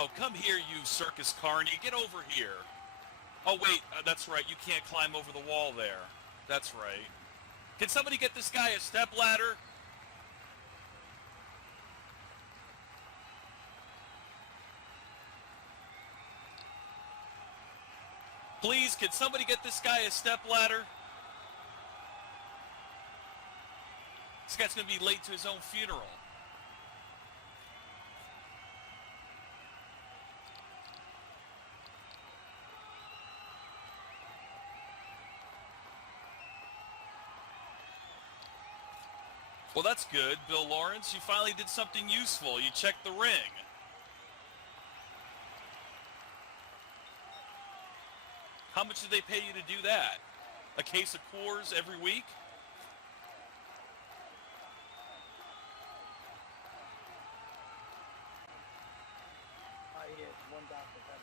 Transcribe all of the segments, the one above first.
Oh, come here, you circus carny. Get over here. Oh, wait, that's right. You can't climb over the wall there. That's right. Can somebody get this guy a stepladder? Please, can somebody get this guy a stepladder? This guy's going to be late to his own funeral. Well, that's good, Bill Lawrence. You finally did something useful. You checked the ring. How much did they pay you to do that? A case of Coors every week? Yes, one Dr. Pepper.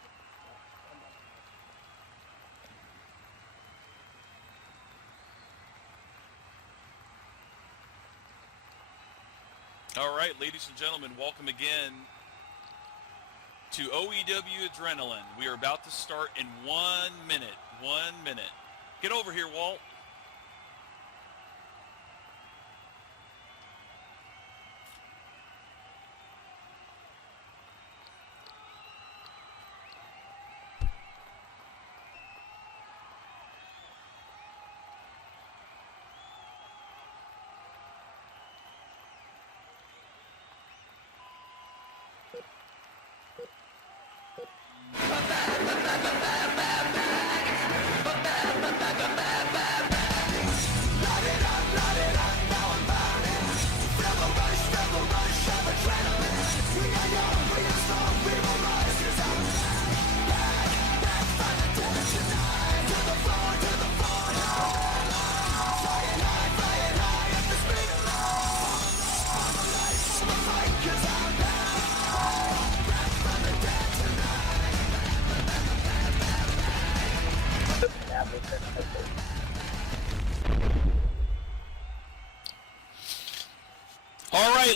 All right, ladies and gentlemen, welcome again to OEW Adrenaline. We are about to start in 1 minute. 1 minute. Get over here, Walt.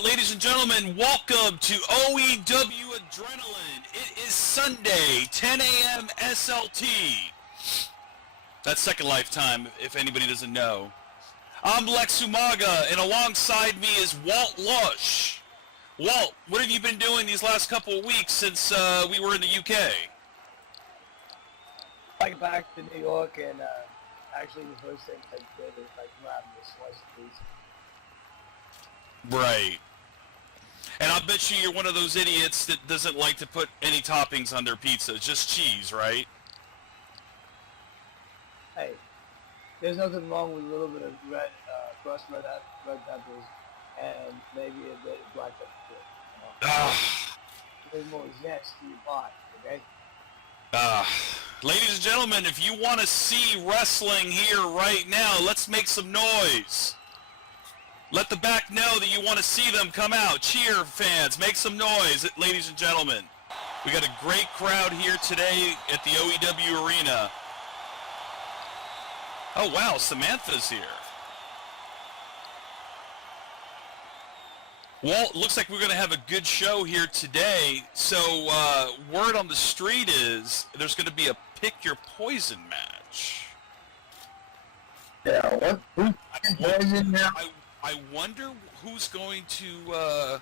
Ladies and gentlemen, welcome to OEW Adrenaline. It is Sunday, 10 a.m. SLT. That's Second Lifetime, if anybody doesn't know. I'm Lex Umaga, and alongside me is Walt Lush. Walt, what have you been doing these last couple of weeks since we were in the UK? I got back to New York, and actually the first thing I did is grabbing the slice of pizza. Right. And I bet you're one of those idiots that doesn't like to put any toppings on their pizza, just cheese, right? Hey, there's nothing wrong with a little bit of crushed red peppers and maybe a bit of black pepper too. You know? There's more zest to your pot, okay? Ladies and gentlemen, if you want to see wrestling here right now, let's make some noise. Let the back know that you want to see them come out. Cheer, fans. Make some noise, ladies and gentlemen. We got a great crowd here today at the OEW Arena. Oh, wow, Samantha's here. Well, it looks like we're going to have a good show here today. So, word on the street is there's going to be a Pick Your Poison match. Yeah, what? Who's poison now? I wonder who's going to.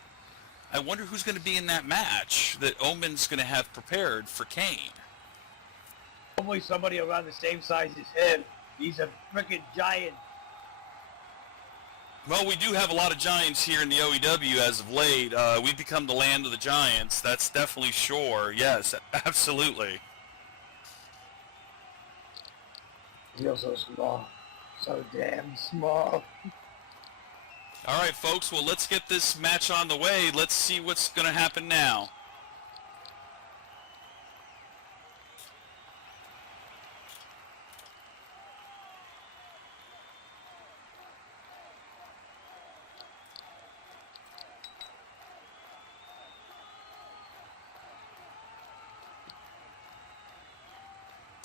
I wonder who's going to be in that match that Omen's going to have prepared for Kayne. Probably somebody around the same size as him. He's a freaking giant. Well, we do have a lot of giants here in the OEW as of late. We've become the land of the giants. That's definitely sure. Yes, absolutely. He's so small. So damn small. All right, folks, well, let's get this match on the way. Let's see what's going to happen now.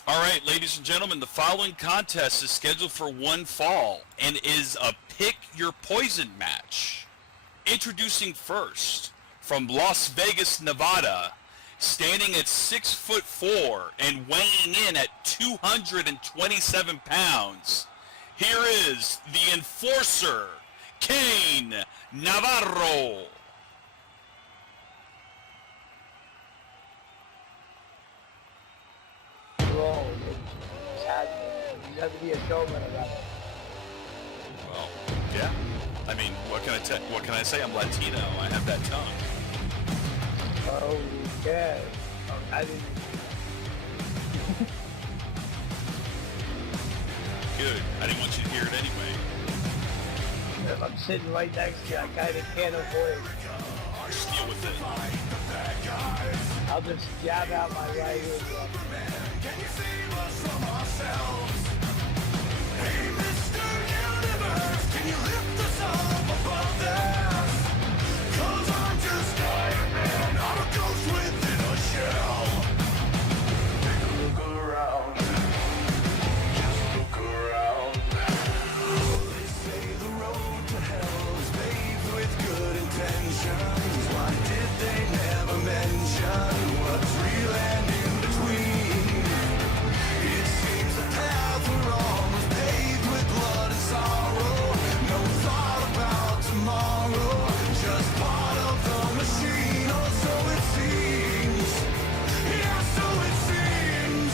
All right, ladies and gentlemen, the following contest is scheduled for one fall and is a Pick Your Poison match. Introducing first, from Las Vegas, Nevada, standing at 6'4" and weighing in at 227 pounds. Here is the Enforcer, Kayne Navarro. Roll. It's happening. You have to be a showman about it. Well, yeah. I mean, what can I say? I'm Latino. I have that tongue. Okay. Oh, I didn't. Good. I didn't want you to hear it anyway. If I'm sitting right next to you, I kind of can't avoid it. Just deal with it. I'll just jab out my right ear. Can you save us from ourselves? Hey, Mr. Universe, can you lift us up above this? 'Cause I'm just Iron Man, I'm a ghost within a shell. Take a look around, just look around. They say the road to hell is paved with good intentions. Why did they never mention what's real and in between? It seems the path we're on was paved with blood and sorrow. No thought about tomorrow, just part of the machine. Oh, so it seems, yeah, so it seems.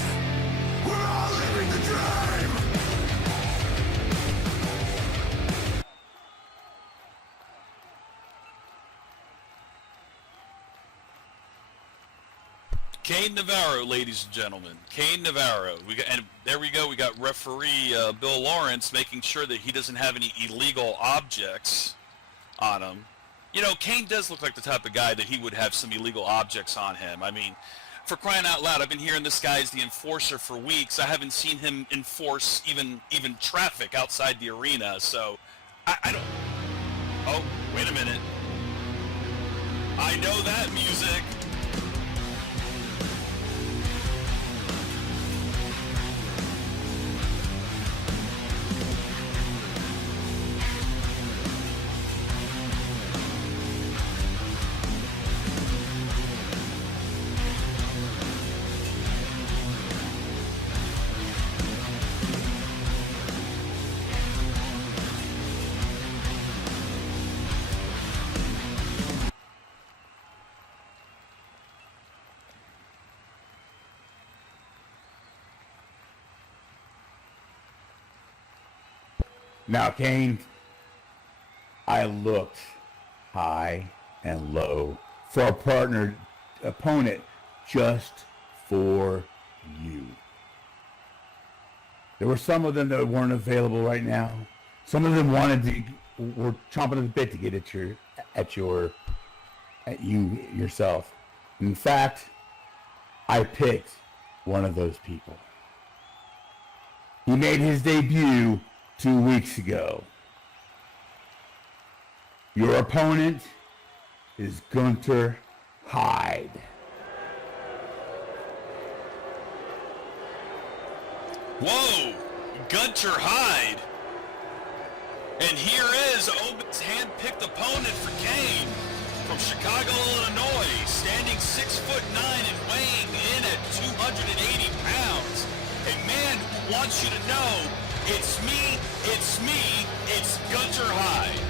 We're all living the dream. Kayne Navarro, ladies and gentlemen. Kayne Navarro. And there we go. We got referee Bill Lawrence making sure that he doesn't have any illegal objects on him. You know, Kayne does look like the type of guy that he would have some illegal objects on him. I mean, for crying out loud, I've been hearing this guy's the enforcer for weeks. I haven't seen him enforce even traffic outside the arena. So, I don't... Oh, wait a minute. I know that music. Now, Kayne, I looked high and low for a opponent just for you. There were some of them that weren't available right now. Some of them were chomping at the bit to get at you yourself. In fact, I picked one of those people. He made his debut 2 weeks ago. Your opponent is Gunther Hyde. Whoa! Gunther Hyde! And here is Omen's hand-picked opponent for Kayne from Chicago, Illinois, standing 6'9" and weighing in at 280 pounds. A man who wants you to know it's me, it's Gunther Hyde.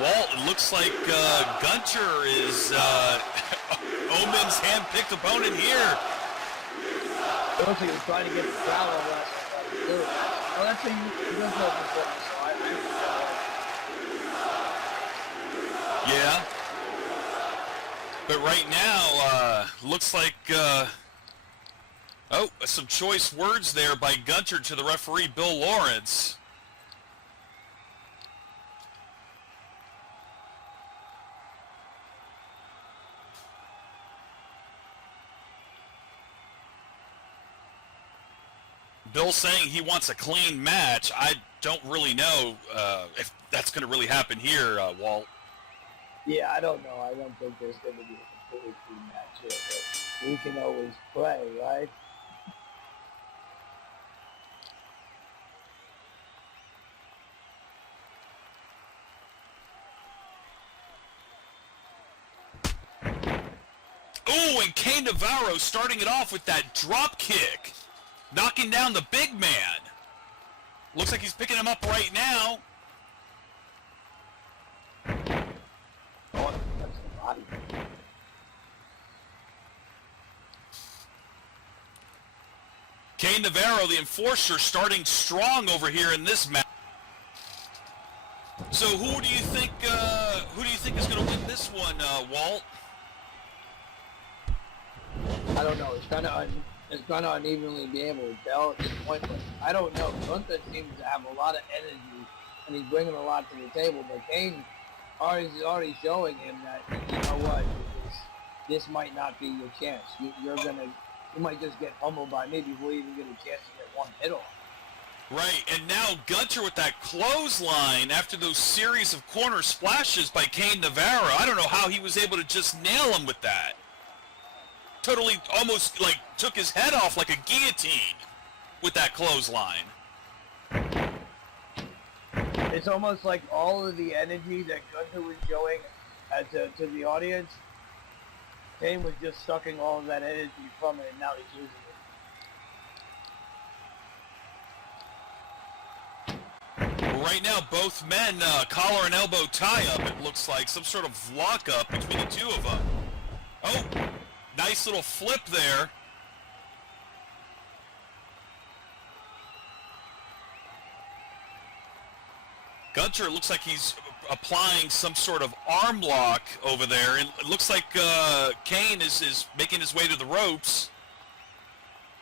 Walt, it looks like Gunter is Omen's hand-picked opponent here. It looks like he's trying to get the crowd on last time. Well, that's a he does know performance, so Yeah. But right now, looks like, some choice words there by Gunter to the referee, Bill Lawrence. Bill saying he wants a clean match. I don't really know if that's going to really happen here, Walt. yeah, I don't know. I don't think there's going to be a completely clean match here, but we can always play, right? Ooh, and Kayne Navarro starting it off with that drop kick, knocking down the big man. Looks like he's picking him up right now. Oh, that's the body. Kayne Navarro, the enforcer, starting strong over here in this match. So who do you think is going to win this one, Walt? I don't know. It's kind of unevenly be able to tell at this point, but I don't know. Gunther seems to have a lot of energy, and he's bringing a lot to the table. But Kane is already showing him that, you know what, this might not be your chance. You might just get humbled by me before you even get a chance to get one hit off. Right, and now Gunter with that clothesline after those series of corner splashes by Kayne Navarro. I don't know how he was able to just nail him with that. Totally almost like took his head off like a guillotine with that clothesline. It's almost like all of the energy that Gunther was showing to the audience, Kane was just sucking all of that energy from it, and now he's losing it. Right now, both men collar and elbow tie-up, it looks like. Some sort of lock-up between the two of them. Oh, nice little flip there. Gunter looks like he's applying some sort of arm lock over there, and it looks like Kane is making his way to the ropes.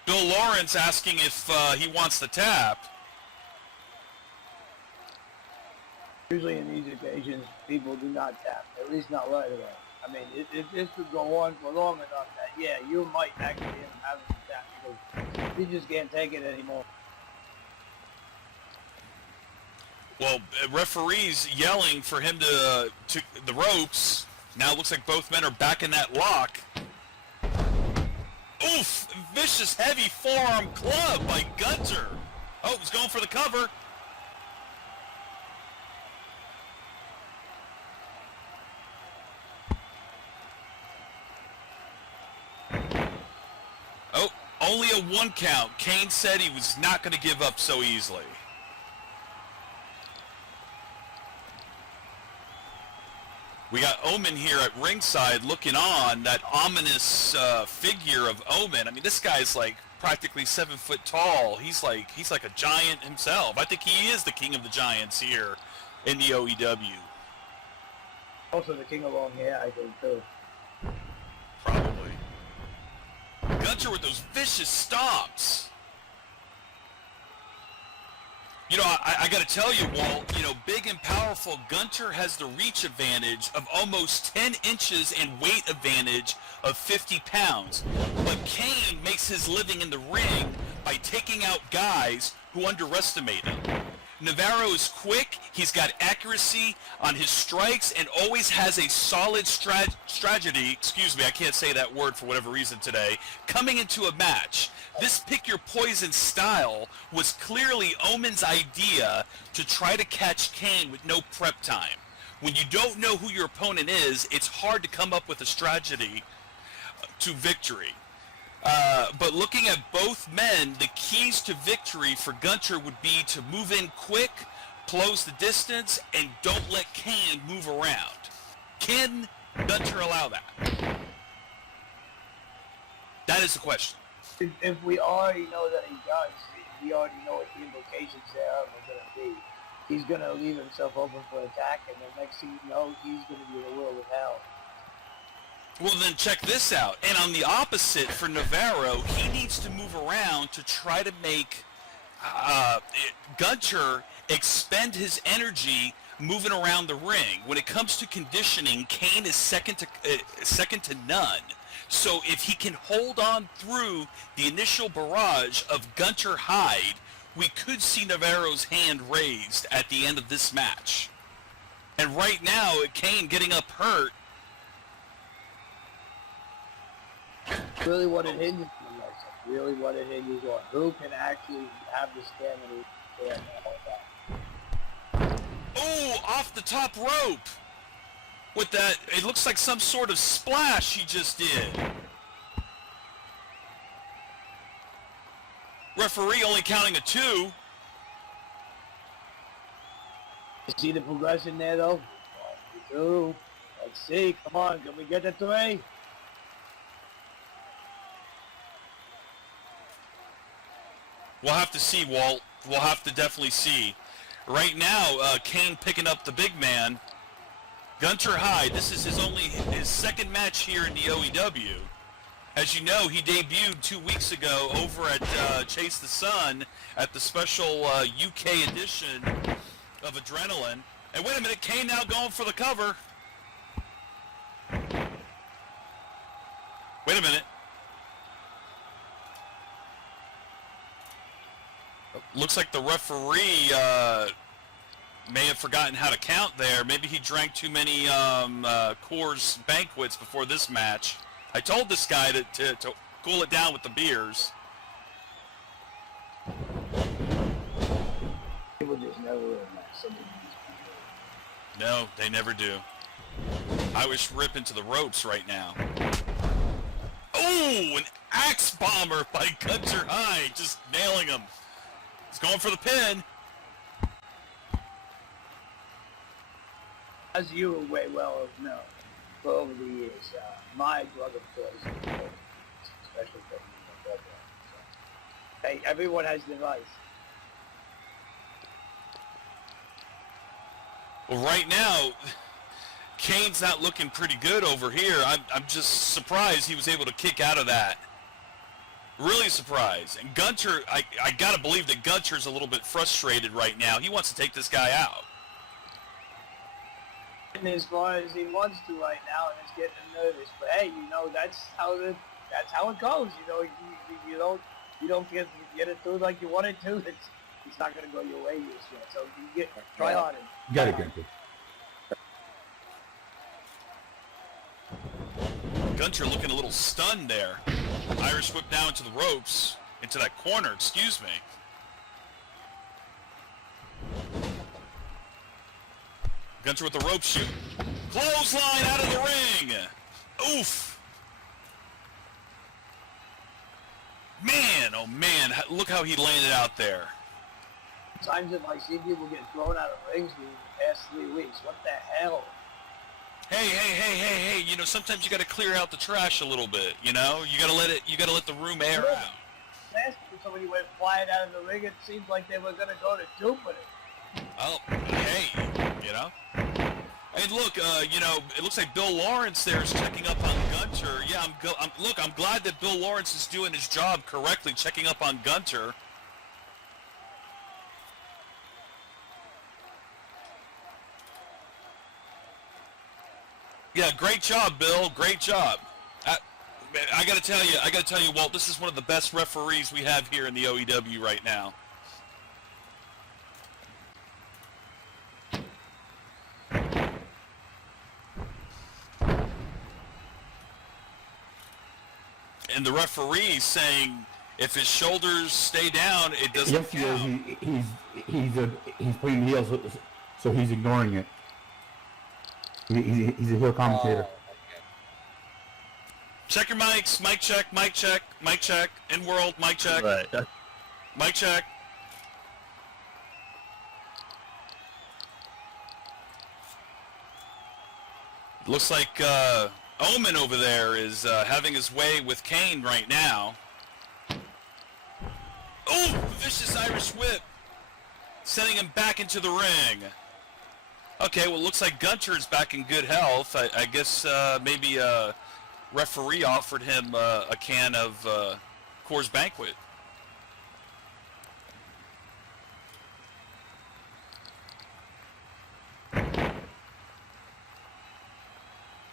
Bill Lawrence asking if he wants the tap. Usually in these occasions, people do not tap, at least not right away. I mean, if this could go on for long enough that, yeah, you might actually end up having to tap because you just can't take it anymore. Well, referees yelling for him to the ropes. Now it looks like both men are back in that lock. Oof! Vicious heavy forearm club by Gunter. Oh, he's going for the cover. Oh, only a 1 count. Kane said he was not going to give up so easily. We got Omen here at ringside looking on, that ominous figure of Omen. I mean, this guy's like practically 7 foot tall. He's like a giant himself. I think he is the king of the giants here in the OEW. Also the king of long hair, I think, too. Probably. Gunter with those vicious stomps. You know, I got to tell you, Walt, you know, big and powerful Gunter has the reach advantage of almost 10 inches and weight advantage of 50 pounds. But Kane makes his living in the ring by taking out guys who underestimate him. Navarro is quick, he's got accuracy on his strikes, and always has a solid strategy, excuse me, I can't say that word for whatever reason today, coming into a match. This pick your poison style was clearly Omen's idea to try to catch Kane with no prep time. When you don't know who your opponent is, it's hard to come up with a strategy to victory. But looking at both men, the keys to victory for Gunter would be to move in quick, close the distance and don't let Kane move around. Can Gunter allow that? That is the question. If we already know that he does, we already know what the implications there are going to be. He's going to leave himself open for attack, and the next thing you know, he's going to be the world of hell. Well, then check this out. And on the opposite, for Navarro, he needs to move around to try to make Gunter expend his energy moving around the ring. When it comes to conditioning, Kane is second to none. So if he can hold on through the initial barrage of Gunter Hyde, we could see Navarro's hand raised at the end of this match. And right now, Kane getting up hurt. Really what it hinges on, really what it hinges on. Who can actually have the stamina there and all that. Oh, off the top rope. With that, it looks like some sort of splash he just did. Referee only counting a 2. You see the progression there, though? 1, 2. Let's see. Come on. Can we get the 3? We'll have to see, Walt. We'll have to definitely see. Right now, Kane picking up the big man. Gunter Hyde, this is his second match here in the OEW. As you know, he debuted 2 weeks ago over at Chase the Sun at the special UK edition of Adrenaline. And wait a minute, Kane now going for the cover. Wait a minute. Looks like the referee may have forgotten how to count there. Maybe he drank too many Coors Banquets before this match. I told this guy to cool it down with the beers. People just never really match. No, they never do. I was ripping to the ropes right now. Oh, an axe bomber by Gunter Hyde, just nailing him. He's going for the pin. As you way well know, for over the years, my drug of choice is special thing. So, hey, everyone has their vice. Well, right now, Kane's not looking pretty good over here. I'm just surprised he was able to kick out of that. Really surprised. And Gunter, I gotta believe that Gunter's a little bit frustrated right now. He wants to take this guy out. And as far as he wants to right now, and it's getting him nervous. But hey, you know that's how it goes. You know, you don't get it through like you want it to. It's not gonna go your way just yet. So you try harder. You got it, Gunter. Gunter looking a little stunned there. Irish whip down into the ropes, into that corner, excuse me. Gunter with the rope shoot. Clothesline out of the ring. Oof. Man, oh man, look how he landed out there. Times if I see people get thrown out of rings in the past 3 weeks, what the hell? Hey, you know, sometimes you gotta clear out the trash a little bit, you know? You gotta let the room air out. Last time somebody went flying out of the ring, it seemed like they were gonna go to Jupiter. Oh, hey, you know? And look, you know, it looks like Bill Lawrence there is checking up on Gunter. Yeah, I'm glad that Bill Lawrence is doing his job correctly, checking up on Gunter. Yeah, great job, Bill. Great job. I gotta tell you, Walt, this is one of the best referees we have here in the OEW right now. And the referee saying if his shoulders stay down, it doesn't count. He's putting heels, so he's ignoring it. He's a heel commentator. Oh, okay. Check your mics. Mic check. Mic check. Mic check. In world. Mic check. Right. Mic check. Looks like Omen over there is having his way with Kayne right now. Oh, vicious Irish whip, sending him back into the ring. Okay, well, it looks like Gunter's back in good health. I guess maybe a referee offered him a can of Coors Banquet.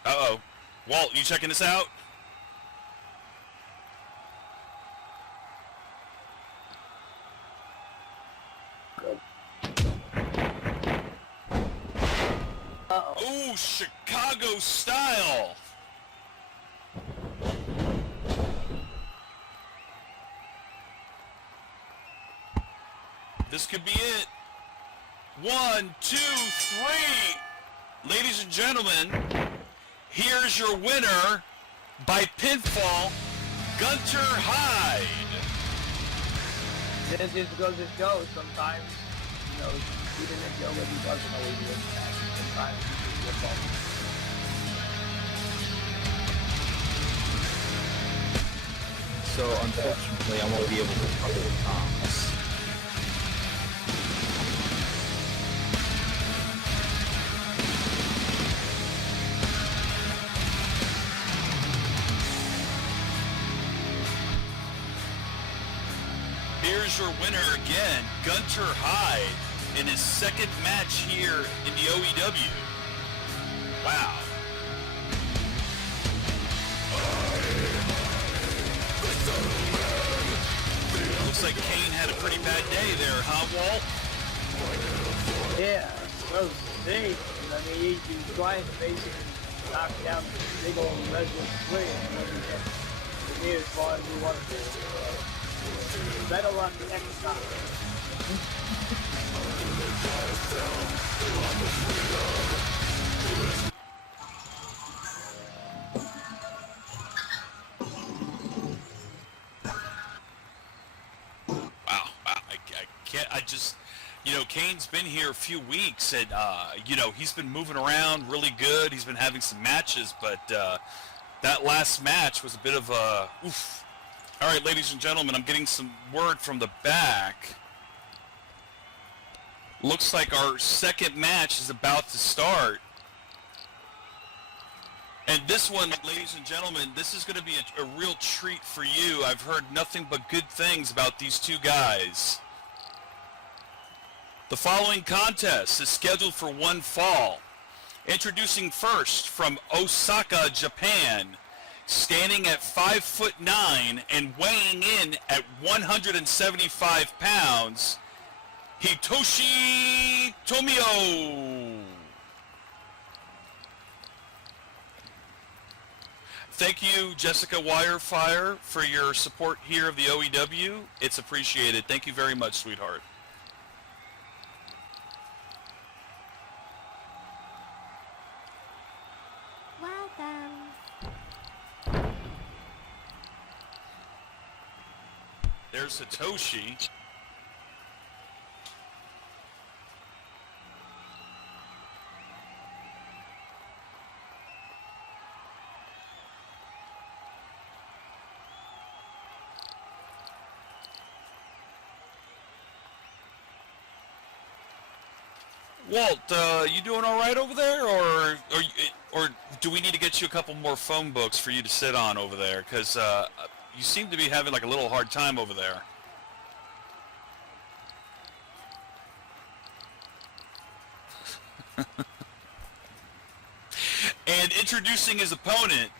Uh-oh. Walt, you checking this out? Ooh, Chicago style. This could be it. 1, 2, 3. Ladies and gentlemen, here's your winner by pinfall, Gunter Hyde. This just goes to show sometimes, you know, even if Joe Willie doesn't always win that, sometimes he can get So unfortunately, I won't be able to cover the comms. Here's your winner again, Gunter Hyde, in his second match here in the OEW. Wow. Looks like Kayne had a pretty bad day there, huh, Walt? Yeah, well, see, I mean, he's trying to basically knock down the big old resident swing and then he gets the near as far as we want to do. Better luck next time. I just, you know, Kayne's been here a few weeks and, you know, he's been moving around really good. He's been having some matches, but that last match was a bit of a, oof. All right, ladies and gentlemen, I'm getting some word from the back. Looks like our second match is about to start. And this one, ladies and gentlemen, this is going to be a real treat for you. I've heard nothing but good things about these two guys. The following contest is scheduled for one fall. Introducing first from Osaka, Japan, standing at 5'9" and weighing in at 175 pounds, Hitoshi Tomio. Thank you, Jessica Wirefire, for your support here of the OEW. It's appreciated. Thank you very much, sweetheart. There's Hitoshi. Walt, you doing all right over there, or do we need to get you a couple more phone books for you to sit on over there? Because you seem to be having like a little hard time over there. And introducing his opponent,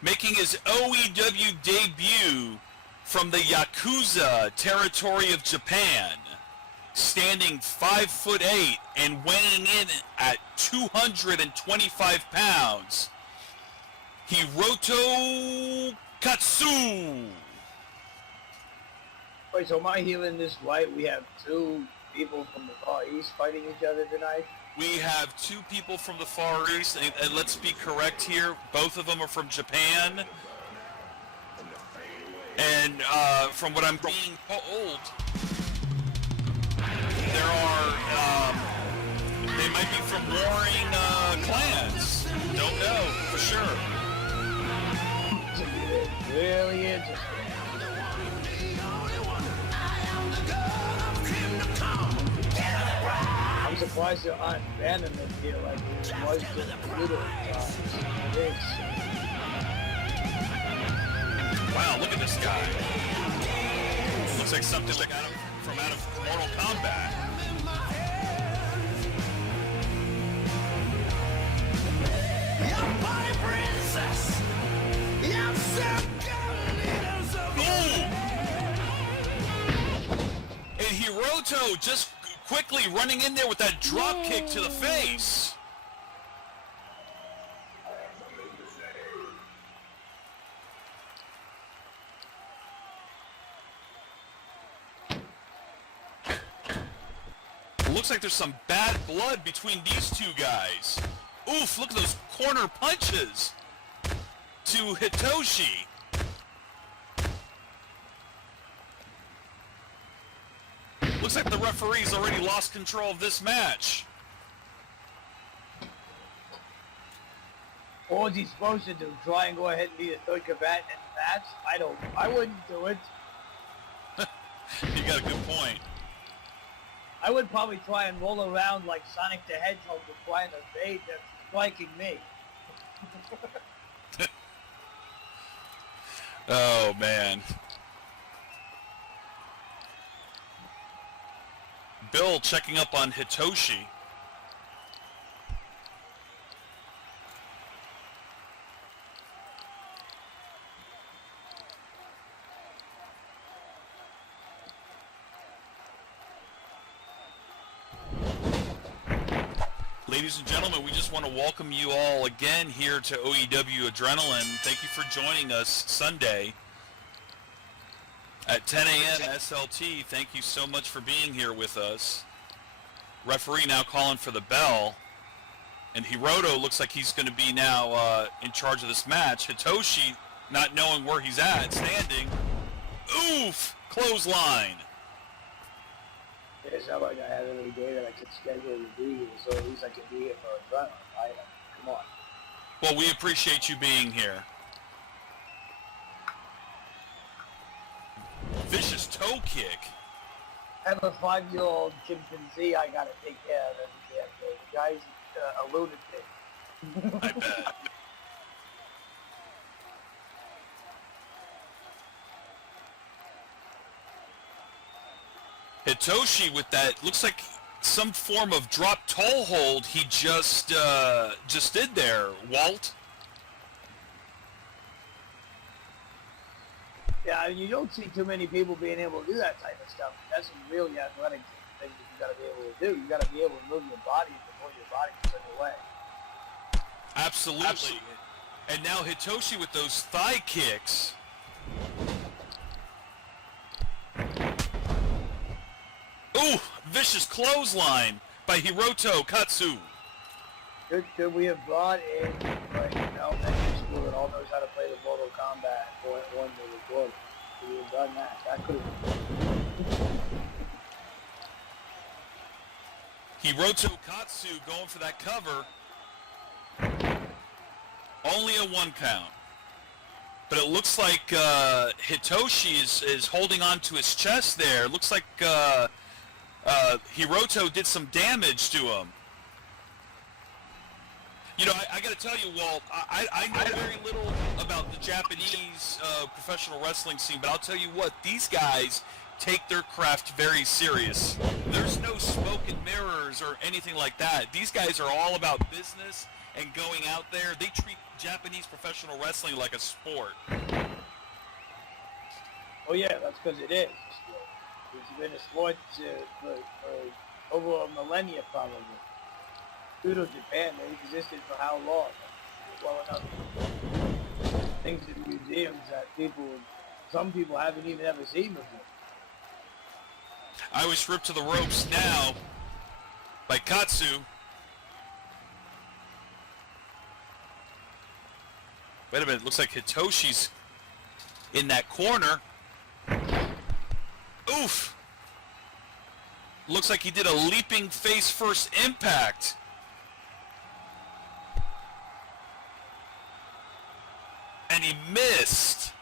making his OEW debut from the Yakuza territory of Japan, standing 5'8" and weighing in at 225 pounds, Hiroto Katsu. Wait, so am I hearing this right? We have two people from the Far East fighting each other tonight? We have two people from the Far East, and let's be correct here, both of them are from Japan. And from what I'm being told, there are, they might be from warring plans. Don't know for sure. It's really interesting. I'm surprised there aren't abandonment here like it was just Pluto times. Wow, look at this guy. Looks like something like from out of Mortal Kombat. Ooh! And Hiroto just quickly running in there with that drop kick to the face. Looks like there's some bad blood between these two guys. Oof, look at those corner punches to Hitoshi. Looks like the referee's already lost control of this match. What was he supposed to do? Try and go ahead and be a third combatant in the match? I wouldn't do it. You got a good point. I would probably try and roll around like Sonic the Hedgehog to try and evade them striking me. Oh, man. Bill checking up on Hitoshi. Ladies and gentlemen, we just want to welcome you all again here to OEW Adrenaline. Thank you for joining us Sunday at 10 a.m. SLT. Thank you so much for being here with us. Referee now calling for the bell. And Hiroto looks like he's going to be now in charge of this match. Hitoshi, not knowing where he's at, standing. Oof! Clothesline. It's not like I have any day that I could schedule to be here, so at least I can be here for a run. Come on. Well, we appreciate you being here. Vicious toe kick. I have a 5-year-old chimpanzee I gotta take care of every damn day. The guy's a lunatic. I bet. Hitoshi with that, looks like some form of drop toe hold he just did there, Walt. Yeah, I mean, you don't see too many people being able to do that type of stuff. That's some really athletic things that you gotta be able to do. You gotta be able to move your body before your body in such a way. Absolutely. And now Hitoshi with those thigh kicks. Ooh, vicious clothesline by Hiroto Katsu. Could we have brought in, like, elementary school that all knows how to play the Mortal Kombat one that was good? Could we have done that? That could have been. Hiroto Katsu going for that cover. Only a 1 count. But it looks like Hitoshi is holding on to his chest there. It looks like Hiroto did some damage to him. You know, I got to tell you, Walt, I know very little about the Japanese professional wrestling scene, but I'll tell you what, these guys take their craft very serious. There's no smoke and mirrors or anything like that. These guys are all about business and going out there. They treat Japanese professional wrestling like a sport. Oh yeah, that's because it is a sport. It's been a sport for over a millennia probably. Judo Japan, they existed for how long? Well enough. Things in museums that some people haven't even ever seen before. I was ripped to the ropes now by Katsu. Wait a minute, looks like Hitoshi's in that corner. Oof! Looks like he did a leaping face first impact. and he missed.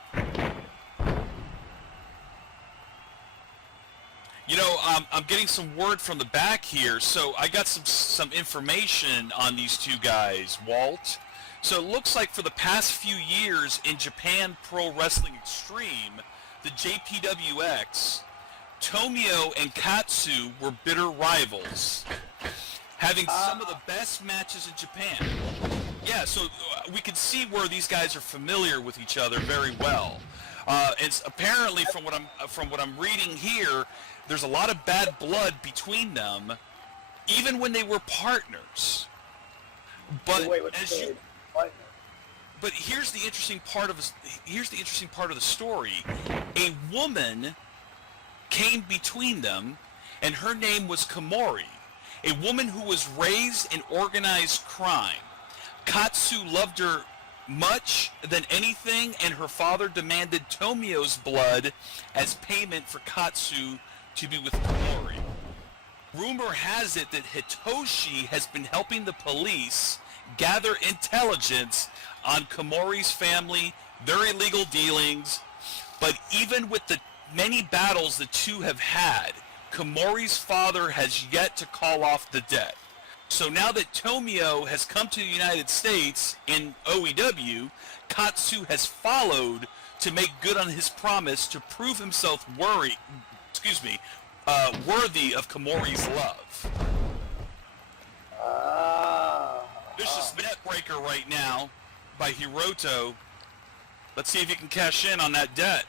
You know, I'm getting some word from the back here, so I got some information on these two guys, Walt. So it looks like for the past few years in Japan Pro Wrestling Extreme, the JPWX, Tomio and Katsu were bitter rivals, having some of the best matches in Japan. Yeah, so we can see where these guys are familiar with each other very well. It's apparently from what I'm reading here, there's a lot of bad blood between them, even when they were partners. But but here's the interesting part of the story. A woman came between them, and her name was Komori, a woman who was raised in organized crime. Katsu loved her much than anything, and her father demanded Tomio's blood as payment for Katsu to be with Komori. Rumor has it that Hitoshi has been helping the police gather intelligence on Komori's family, their illegal dealings, but even with the many battles the two have had, Komori's father has yet to call off the debt. So now that Tomio has come to the United States in OEW, Katsu has followed to make good on his promise to prove himself worthy of Komori's love. Vicious net breaker right now by Hiroto. Let's see if he can cash in on that debt.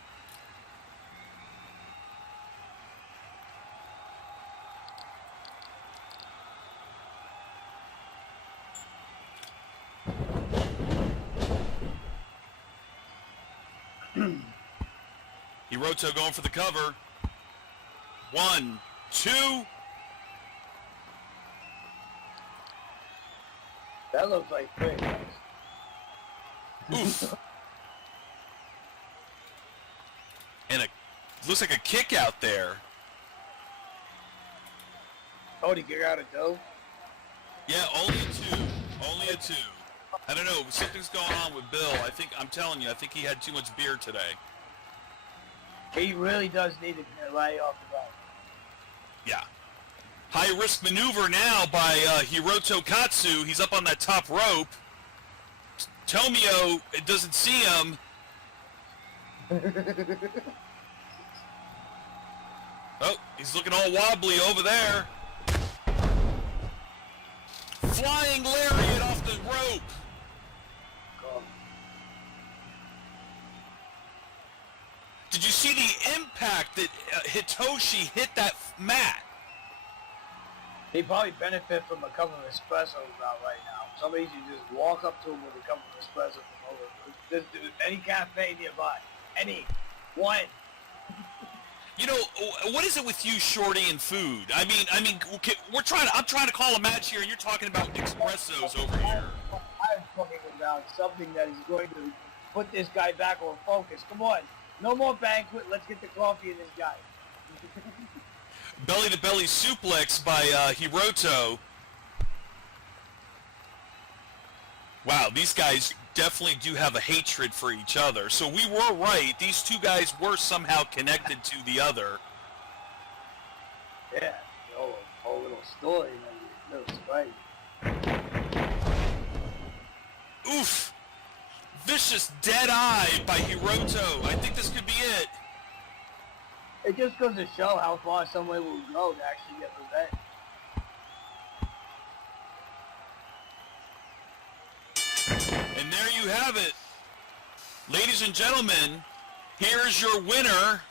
Hiroto going for the cover. 1, 2. That looks like pretty nice. Oof. And it looks like a kick out there. Oh, did he get out of dough? Yeah, only a 2. Only a 2. I don't know. Something's going on with Bill. I'm telling you, I think he had too much beer today. He really does need to lay off the ball. Yeah. High risk maneuver now by Hiroto Katsu. He's up on that top rope. Tomio, it doesn't see him. Oh, he's looking all wobbly over there. Flying lariat off the rope. Did you see the impact that Hitoshi hit that mat? He probably benefit from a couple of espressos out right now. Somebody should just walk up to him with a couple of espressos from over. There's any cafe nearby. Any. One. You know, what is it with you, Shorty, and food? I mean, okay, I'm trying to call a match here, and you're talking about espressos over here. I'm talking about something that is going to put this guy back on focus. Come on. No more banquet. Let's get the coffee in this guy. Belly-to-belly suplex by Hiroto. Wow, these guys definitely do have a hatred for each other. So we were right. These two guys were somehow connected to the other. Yeah, the whole little story, man. That was right. Oof. Vicious dead eye by Hiroto. I think this could be it. It just goes to show how far someone will go to actually get revenge. And there you have it. Ladies and gentlemen, here's your winner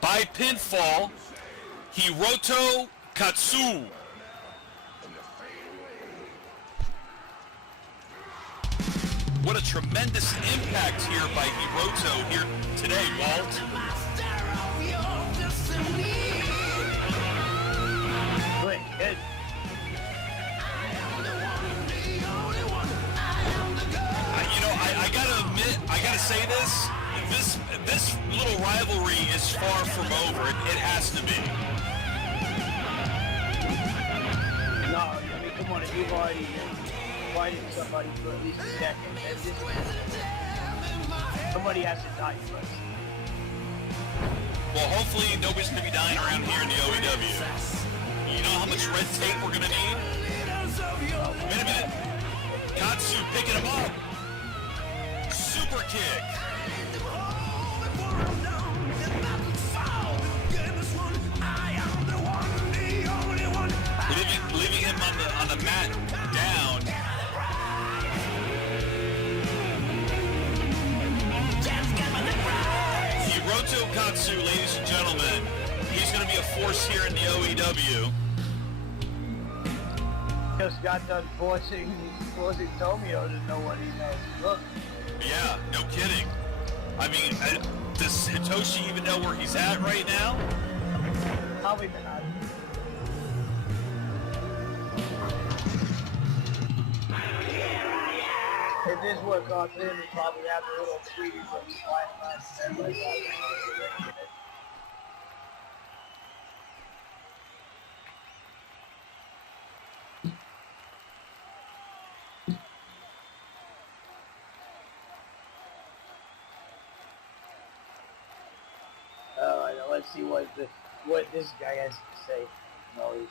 by pinfall, Hiroto Katsu. What a tremendous impact here by Hiroto here today, Walt. Good, good. I gotta admit, I gotta say this. This little rivalry is far from over. It has to be. No, I mean, come on, if you've already been fighting somebody for at least a decade, Somebody has to die first. Well, hopefully nobody's going to be dying around here in the OEW. You know how much red tape we're going to need? Wait a minute. Katsu picking him up. Super kick. Leaving him on the mat down. Hiroto Katsu, ladies and gentlemen, he's going to be a force here in the OEW. Just got done forcing Tomio to know what he knows. Look, Yeah, no kidding. I mean, does Hitoshi even know where he's at right now? probably not. If this work on him, he probably have a little sweetie from flying around and like that. Alright, let's see what this guy has to say. No, he's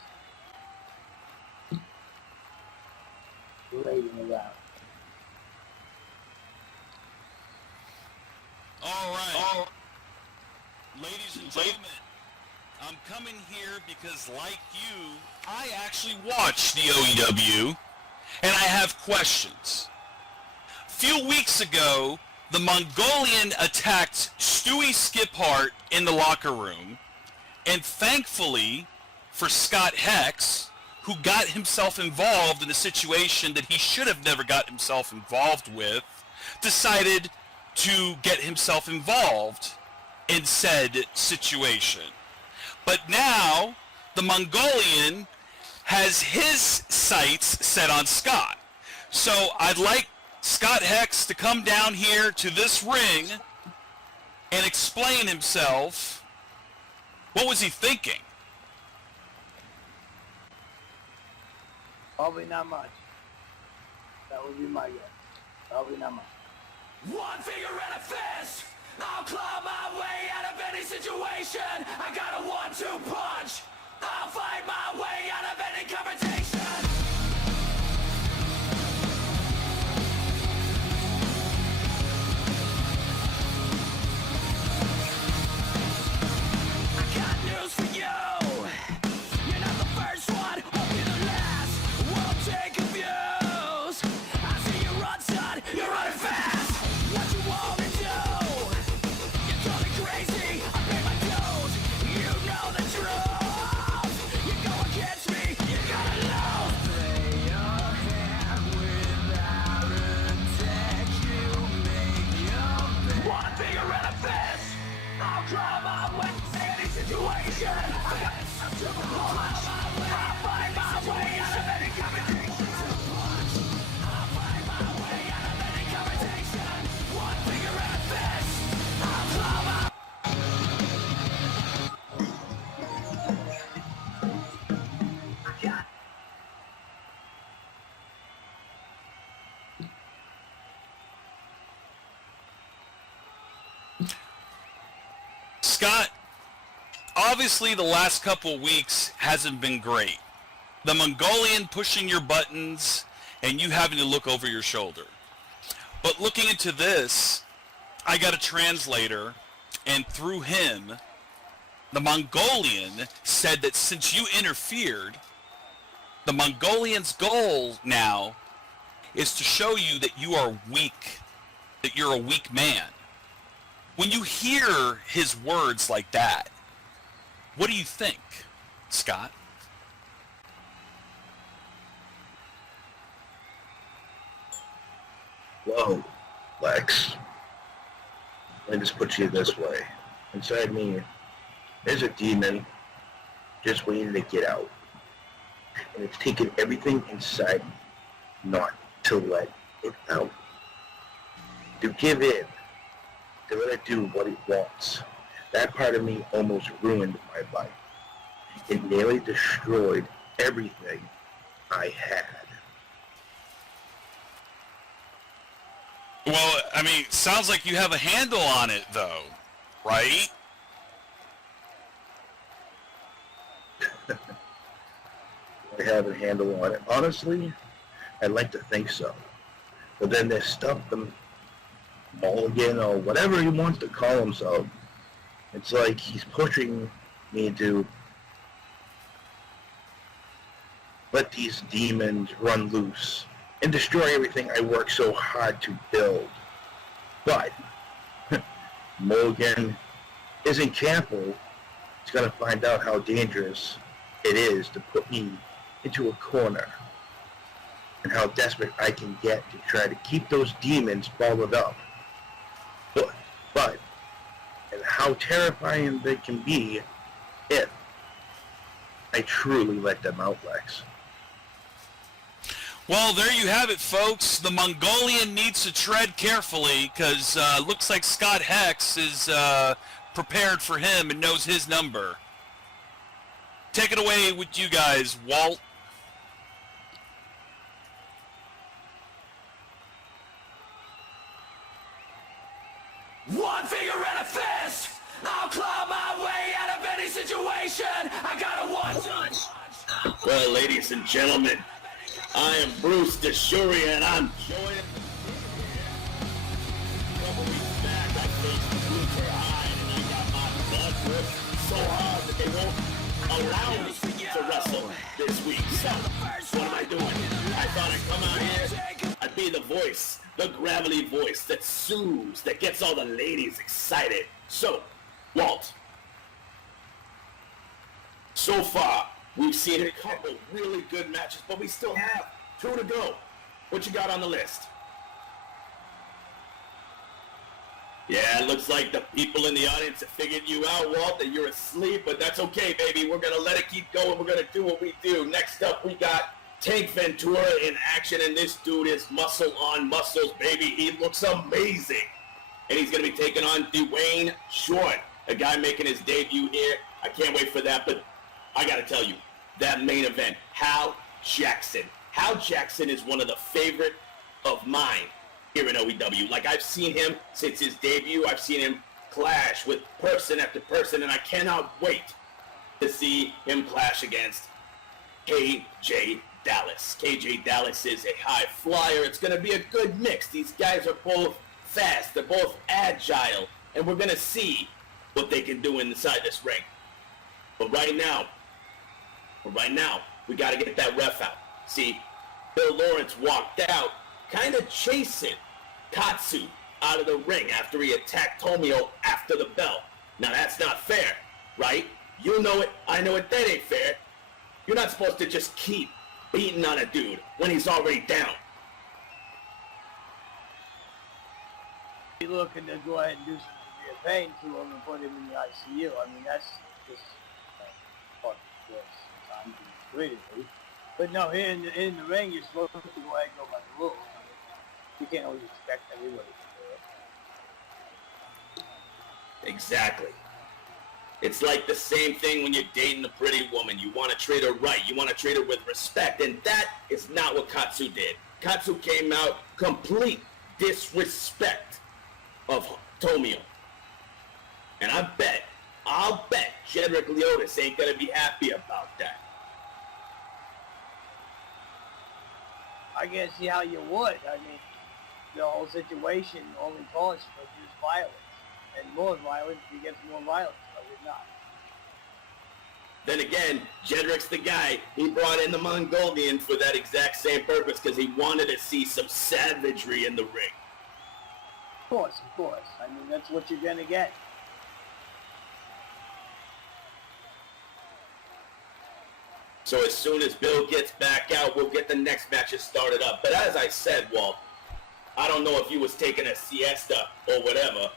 lading it out. All right. Ladies and gentlemen, I'm coming here because, like you, I actually watch the OEW, and I have questions. A few weeks ago, the Mongolian attacked Stewie Skiphart in the locker room, and thankfully for Scott Hex, who got himself involved in a situation that he should have never got himself involved with, decided to get himself involved in said situation. But now, the Mongolian has his sights set on Scott. So I'd like Scott Hex to come down here to this ring and explain himself. What was he thinking? Probably not much. That would be my guess. Probably not much. One finger and a fist. I'll claw my way out of any situation. I got a 1-2 punch. I'll fight my way out of any confrontation. I got news for you. You're not the first one, I'll be the last. We'll take a views. I see you run, son. You're running fast. What you wanna do? You call me crazy, I pay my dues. You know the truth. You go against me, you gotta lose. Play your hand without attack. You make your bed. One finger and a fist. I'll draw my way to any situation. I got to pull my way. I'll find my way out of any competition. I'll find my way out of any confrontation. One finger and a fist. I'll claw my. Scott, obviously the last couple weeks hasn't been great. The Mongolian pushing your buttons and you having to look over your shoulder. But looking into this, I got a translator, and through him, the Mongolian said that since you interfered, the Mongolian's goal now is to show you that you are weak, that you're a weak man. When you hear his words like that, what do you think, Scott? Whoa, Lex. Let me just put you this way. Inside me, there's a demon just waiting to get out. And it's taken everything inside me not to let it out. To give in. To let it do what it wants. That part of me almost ruined my life. It nearly destroyed everything I had. Well, I mean, sounds like you have a handle on it, though, right? I have a handle on it. Honestly, I'd like to think so. But then there's stuff, the mulligan or whatever he wants to call himself. It's like he's pushing me to let these demons run loose and destroy everything I worked so hard to build. But Mulligan isn't careful. He's going to find out how dangerous it is to put me into a corner and how desperate I can get to try to keep those demons balled up. But and how terrifying they can be if I truly let them out, Lex. Well, there you have it, folks. The Mongolian needs to tread carefully because looks like Scott Hex is prepared for him and knows his number. Take it away with you guys, Walt. One finger and a fist. I'll claw my way out of any situation. I got a one-touch. Well, ladies and gentlemen, I am Bruce DeShuria, and I'm joining a couple weeks back. I faced Luther Hyde, and I got my blood whipped so hard that they won't allow me to wrestle this week. So, what am I doing? I thought I'd come out here, I'd be the voice, the gravelly voice that soothes, that gets all the ladies excited. So, Walt, so far, we've seen a couple really good matches, but we still have 2 to go. What you got on the list? Yeah, it looks like the people in the audience have figured you out, Walt, that you're asleep, but that's okay, baby. We're going to let it keep going. We're going to do what we do. Next up, we got Tank Ventura in action, and this dude is muscle on muscles, baby. He looks amazing. And he's going to be taking on DeWayne Short, a guy making his debut here. I can't wait for that, but I got to tell you, that main event, Hal Jackson. Hal Jackson is one of the favorite of mine here in OEW. Like, I've seen him since his debut. I've seen him clash with person after person, and I cannot wait to see him clash against KJ Dallas. KJ Dallas is a high flyer. It's going to be a good mix. These guys are both fast. They're both agile, and we're going to see what they can do inside this ring. But right now, we got to get that ref out. See, Bill Lawrence walked out, kind of chasing Katsu out of the ring after he attacked Tomio after the bell. Now, that's not fair, right? You know it, I know it, that ain't fair. You're not supposed to just keep beating on a dude when he's already down. You're looking to go ahead and do some severe pain to him and put him in the ICU. I mean, that's just part of this. I'm completely. But no, here in the ring, you're supposed to go ahead and go by the rules. You can't always expect everybody to do it. Exactly. It's like the same thing when you're dating a pretty woman. You want to treat her right. You want to treat her with respect. And that is not what Katsu did. Katsu came out complete disrespect of Tomio. And I'll bet Jedrick Leotis ain't going to be happy about that. I can't see how you would. I mean, the whole situation only calls for just violence. And more violence begets more violence, but it's not. Then again, Jedrick's the guy. He brought in the Mongolian for that exact same purpose because he wanted to see some savagery in the ring. Of course. I mean, that's what you're going to get. So as soon as Bill gets back out, we'll get the next matches started up. But as I said, Walt, I don't know if you was taking a siesta or whatever,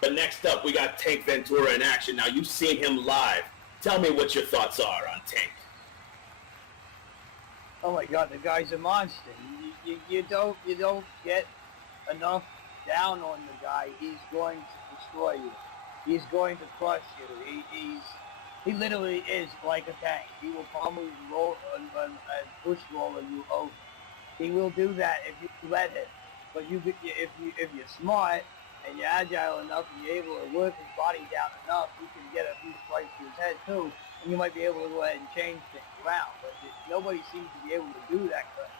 but next up we got Tank Ventura in action. Now, you've seen him live. Tell me what your thoughts are on Tank. Oh my God, the guy's a monster. You don't get enough down on the guy. He's going to destroy you. He's going to crush you. He literally is like a tank. He will probably roll and push roll you over. He will do that if you let him. But if you're smart and you're agile enough and you're able to work his body down enough, you can get a few strikes to his head too, and you might be able to go ahead and change things around. But nobody seems to be able to do that currently.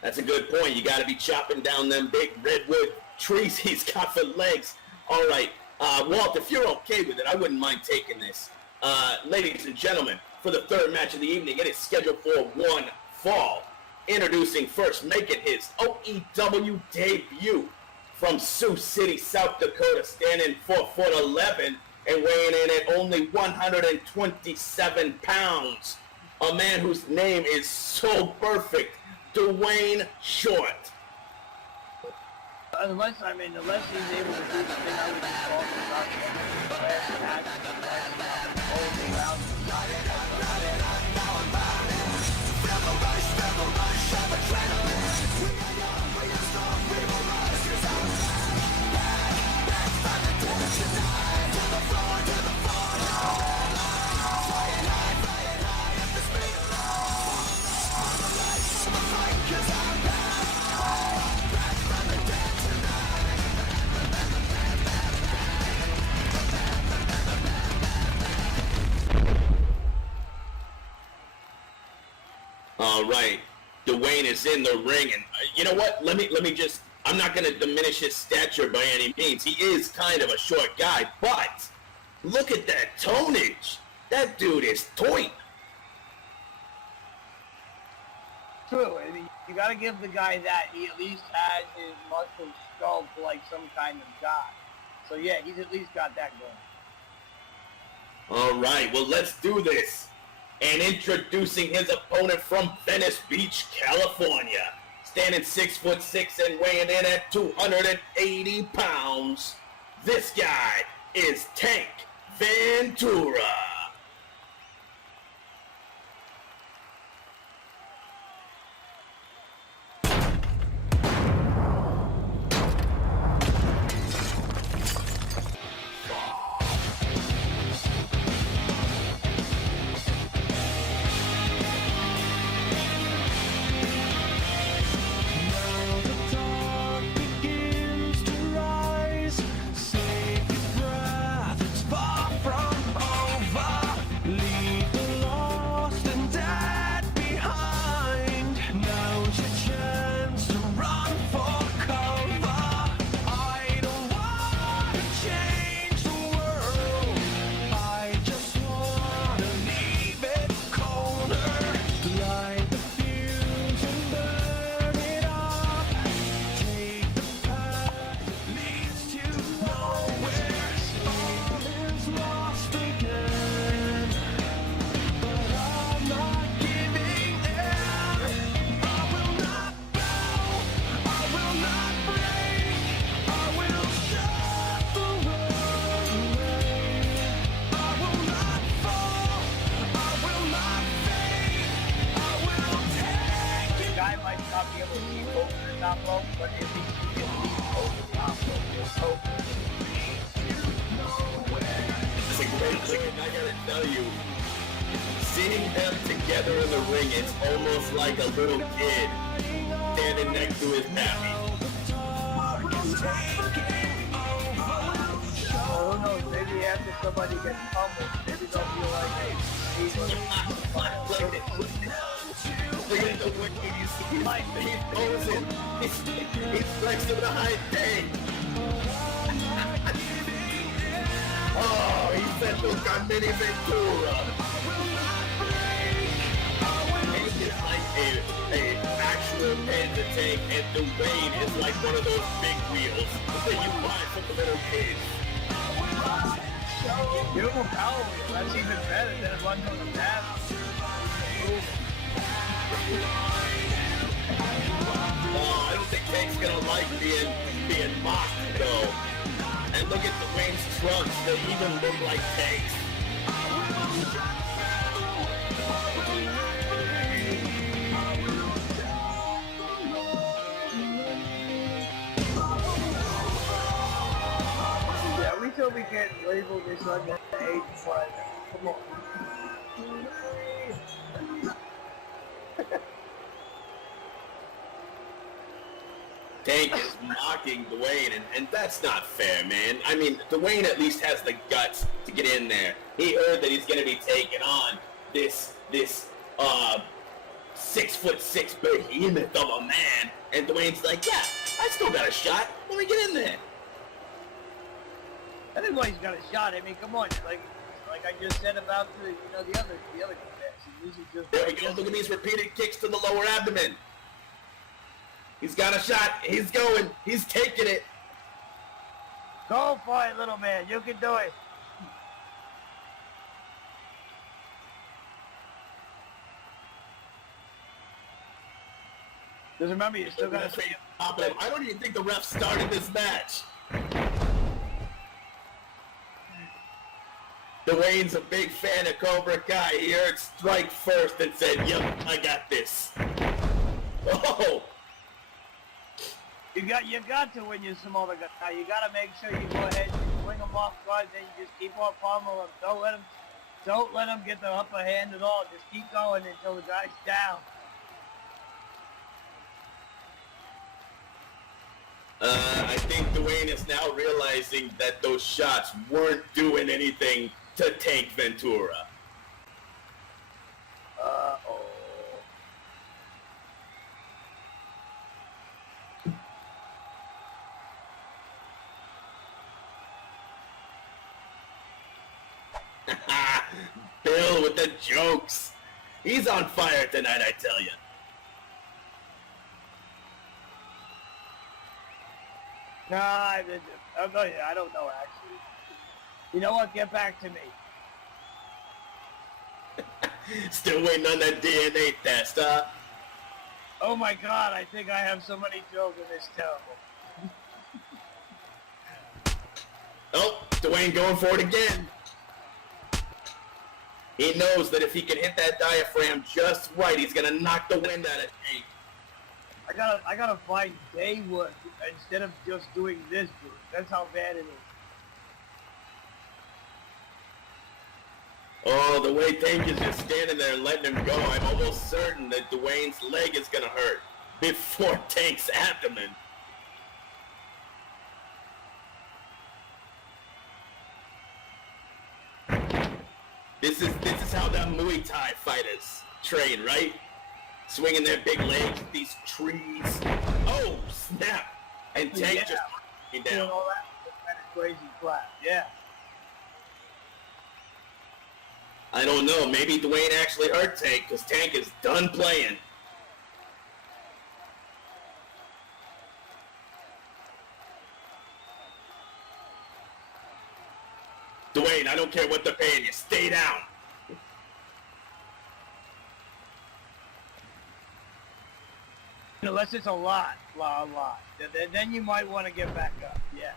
That's a good point. You got to be chopping down them big redwood trees he's got for legs. All right, Walt, if you're okay with it, I wouldn't mind taking this. Ladies and gentlemen, for the third match of the evening, it is scheduled for one fall. Introducing first, making his OEW debut from Sioux City, South Dakota, standing 4'11" and weighing in at only 127 pounds. A man whose name is so perfect, DeWayne Short. Unless he's able to do the thing I was just talking about, the last match, holding around. All right, DeWayne is in the ring, and you know what? Let me just. I'm not going to diminish his stature by any means. He is kind of a short guy, but look at that tonnage. That dude is toy. True. I mean, you got to give the guy that. He at least has his muscles sculpt like some kind of guy. So yeah, he's at least got that going. All right, well, let's do this. And introducing his opponent from Venice Beach, California, standing 6'6" and weighing in at 280 pounds. This guy is Tank Ventura. But if he can at least hold the top rope, It's a great thing, and I gotta tell you, seeing them together in the ring, it's almost like a little kid standing next to his pappy. who knows, maybe after somebody gets pummeled, maybe they'll feel like, hey, Look at the way he's posing. He's flexing the high thing. Oh, he said, look, I'm Mini Ventura. He's just like a actual panda tank, and DeWayne is like one of those big wheels that you buy from the little kids. Beautiful power wheel. That's even better than it runs on the path. Oh, I don't think Tank's gonna like being mocked though. And look at DeWayne's trunks, they even look like tanks. Yeah, we still be getting labeled this under the age one. Come on. Tank is mocking DeWayne, and that's not fair, man. I mean, DeWayne at least has the guts to get in there. He heard that he's going to be taking on this 6'6" behemoth of a man, and DeWayne's like, yeah, I still got a shot. Let me get in there. Everybody's got a shot. I mean, come on, like I just said about the other contestants. This is just There we go. Look at these repeated kicks to the lower abdomen. He's got a shot. He's going. He's taking it. Go for it, little man. You can do it. Just remember, you still got to say I don't even think the ref started this match. DeWayne's a big fan of Cobra Kai. He heard strike first and said, yep, I got this. Oh! You got to when you're some other guy. You got to make sure you go ahead and swing them off guard, then you just keep on pummeling them. Don't let them get the upper hand at all. Just keep going until the guy's down. I think DeWayne is now realizing that those shots weren't doing anything to Tank Ventura. Uh-oh. Bill with the jokes. He's on fire tonight, I tell you. Nah, I don't know, actually. You know what? Get back to me. Still waiting on that DNA test, huh? Oh my God, I think I have so many children, it's terrible. Oh, DeWayne going for it again. He knows that if he can hit that diaphragm just right, he's gonna knock the wind out of Tank. I gotta find day work instead of just doing this work. That's how bad it is. Oh, the way Tank is just standing there and letting him go, I'm almost certain that DeWayne's leg is gonna hurt before Tank's abdomen. This is how the Muay Thai fighters train, right? Swinging their big legs at these trees. Oh, snap! And Tank just came Doing down. all that kind of crazy crap. Yeah. I don't know. Maybe DeWayne actually hurt Tank because Tank is done playing. DeWayne, I don't care what they're paying you. Stay down. Unless it's a lot. Then you might want to get back up. Yeah.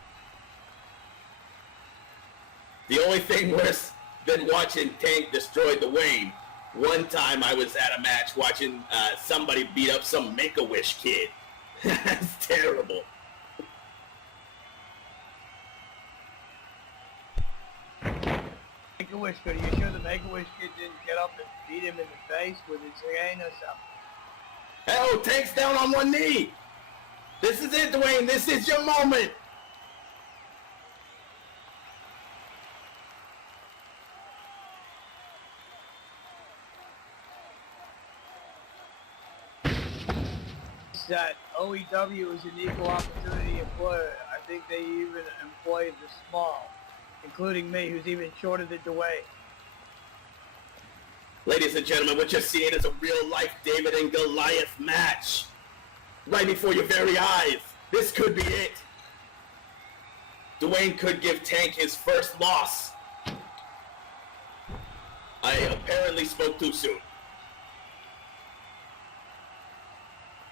The only thing worse than watching Tank destroy DeWayne, one time I was at a match watching somebody beat up some Make-A-Wish kid. That's terrible. Make-A-Wish kid. Are you sure the Make-A-Wish kid didn't get up and beat him in the face with his cane or something? Oh, Tank's down on one knee. This is it, DeWayne. This is your moment. That OEW is an equal opportunity employer. I think they even employ the small, including me, who's even shorter than DeWayne. Ladies and gentlemen, what you're seeing is a real-life David and Goliath match. Right before your very eyes. This could be it. DeWayne could give Tank his first loss. I apparently spoke too soon.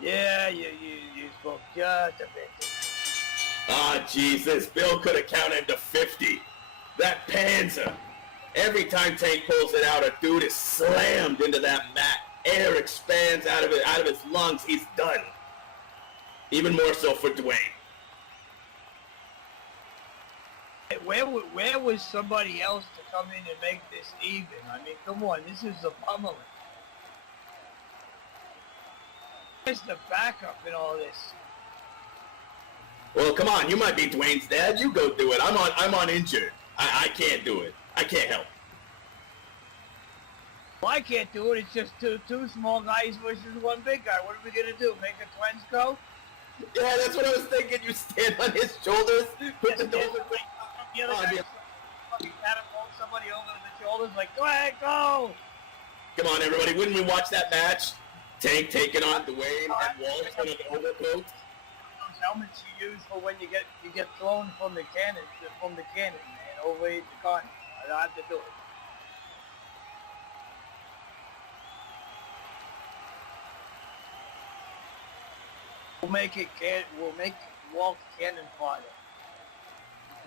Yeah, you spoke just a bit. Ah, Jesus. Bill could have counted to 50. That Panzer. Every time Tank pulls it out, a dude is slammed into that mat. Air expands out of his lungs. He's done. Even more so for DeWayne. Where was somebody else to come in and make this even? I mean, come on, this is a pummeling. Where's the backup in all this? Well, come on, you might be DeWayne's dad. You go do it. I'm on injured. I can't do it. I can't help. Well, I can't do it. It's just two small guys versus one big guy. What are we gonna do? Make the twins go? Yeah, that's what I was thinking. You stand on his shoulders, put the door. The other guy fucking catapult somebody over the shoulders, like, go ahead, go! Come on, everybody. Wouldn't we watch that match? Tank taking on DeWayne and Walsh in an overcoat. Those helmets you use for when you get thrown from the cannon, man, over the con. I don't have to do it. We'll make Walt cannon fodder.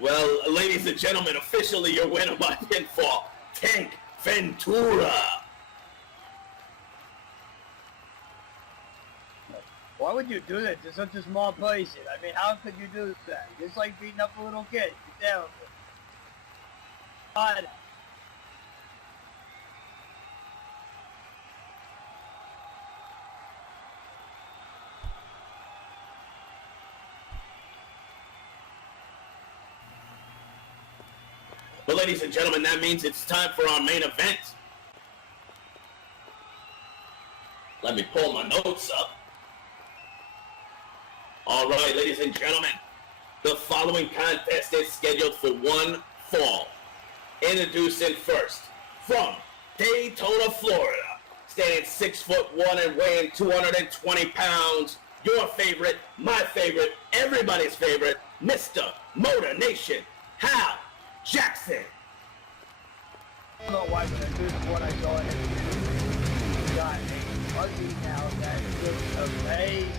Well, ladies and gentlemen, officially your winner by pinfall, Tank Ventura. Why would you do that to such a small person? I mean, how could you do that? Just like beating up a little kid. You're terrible. God. But ladies and gentlemen, that means it's time for our main event. Let me pull my notes up. All right, ladies and gentlemen, the following contest is scheduled for one fall. Introducing first, from Daytona, Florida, standing 6'1" and weighing 220 pounds, your favorite, my favorite, everybody's favorite, Mr. Motor Nation, Hal Jackson. I don't know why, but I do what I saw in it. God, it's ugly now. That is amazing.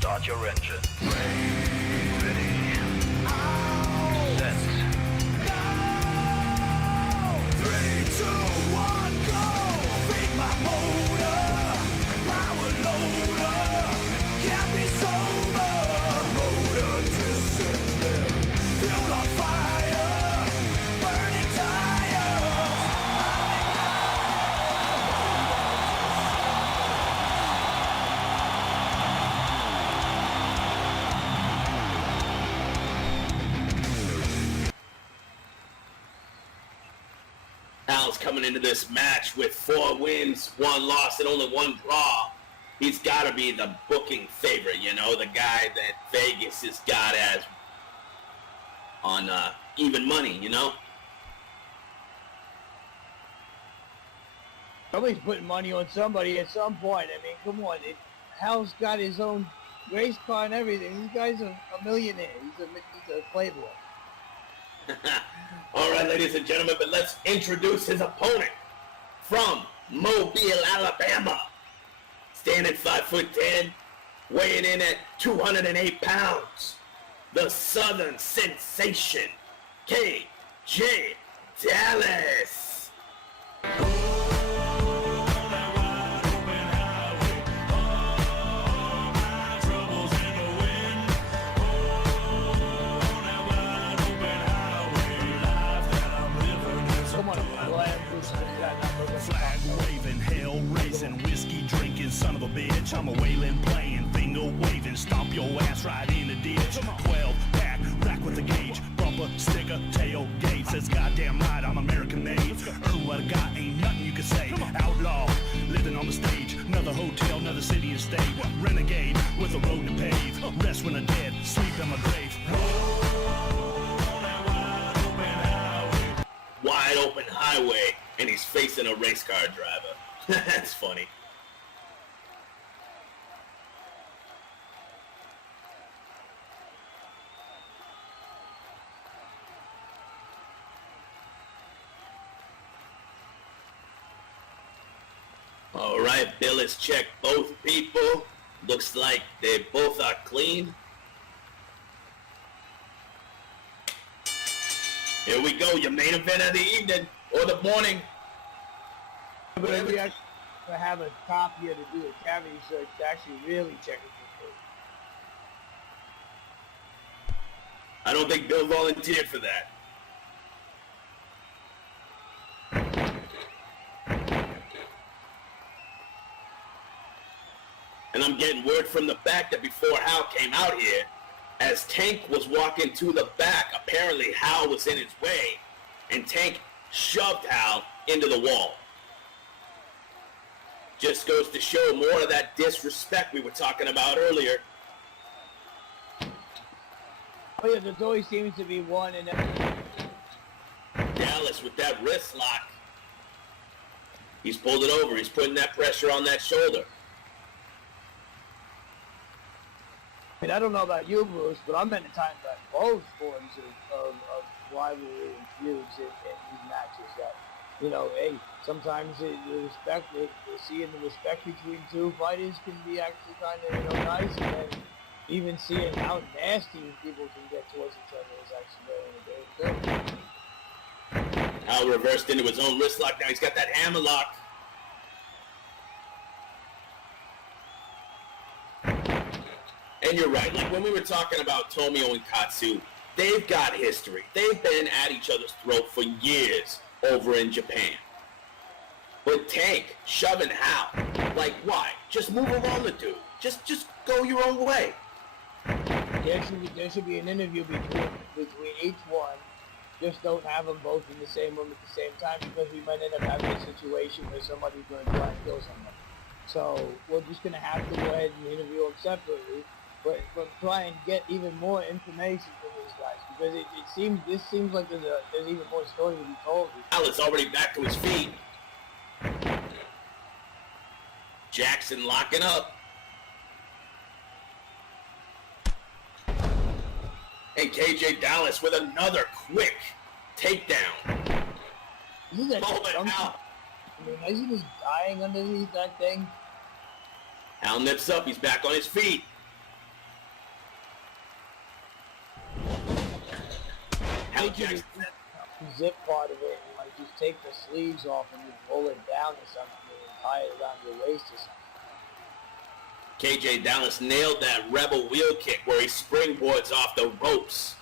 Start your engine. Ready. Set. Now! 3, 2, 1, go! Beat my motor, power loader, can't be sober. Motor discipline, fuel on fire, burning tires. Hal's coming into this match with 4 wins, 1 loss, and only 1 draw. He's got to be the booking favorite, you know, the guy that Vegas has got as on even money, you know? Somebody's putting money on somebody at some point. I mean, come on. Hal's got his own race car and everything. This guy's a millionaire. He's a playboy. All right, ladies and gentlemen, but let's introduce his opponent from Mobile, Alabama. Standing 5'10", weighing in at 208 pounds. The Southern Sensation, KJ Dallas. Come on, Glenn. Flag waving, hell raising, whiskey drinking, son of a bitch. I'm a wailing, playing, finger waving, stomp your ass right in the ditch. 12 pack, rack with the gauge, bumper, sticker, tailgate. Says goddamn right, I'm American made. Earn what I got, ain't nothing you can say. Outlaw, living on the stage, another hotel, another city and state. Renegade with a road to pave. Rest when I'm dead, sleep in my grave. Wide open highway, and he's facing a race car driver. That's funny. All right, Bill has checked both people. Looks like they both are clean. Here we go, your main event of the evening, or the morning. But maybe I should have a cop here to do a cavity search to actually really check it for food. I don't think Bill volunteered for that. And I'm getting word from the back that before Hal came out here, as Tank was walking to the back, apparently Hal was in his way, and Tank shoved Hal into the wall. Just goes to show more of that disrespect we were talking about earlier. Oh yeah, there's always seems to be one in Dallas with that wrist lock. He's pulled it over. He's putting that pressure on that shoulder. I mean, I don't know about you, Bruce, but I'm in a time that both forms of rivalry and feuds in these matches that, you know, hey, sometimes the respect, seeing the respect between two fighters can be actually kind of, you know, nice, and then even seeing how nasty people can get towards each other is actually very good. Hal reversed into his own wrist lock. Now he's got that hammer lock. And you're right, like when we were talking about Tomio and Katsu, they've got history. They've been at each other's throat for years over in Japan. But Tank shoving Hal, like why? Just move around the dude. Just go your own way. There should be an interview between each one. Just don't have them both in the same room at the same time, because we might end up having a situation where somebody's going to try and kill somebody. So we're just going to have to go ahead and interview them separately, but try and get even more information from these guys, because this seems like there's even more story to be told. Hal is already back to his feet. Jackson locking up. And KJ Dallas with another quick takedown. Isn't that Hold it out. I mean, isn't he dying underneath that thing? Hal nips up. He's back on his feet. Hal Jackson. Zip part of it, and like just take the sleeves off and just roll it down or something and tie it around your waist or something. KJ Dallas nailed that rebel wheel kick where he springboards off the ropes.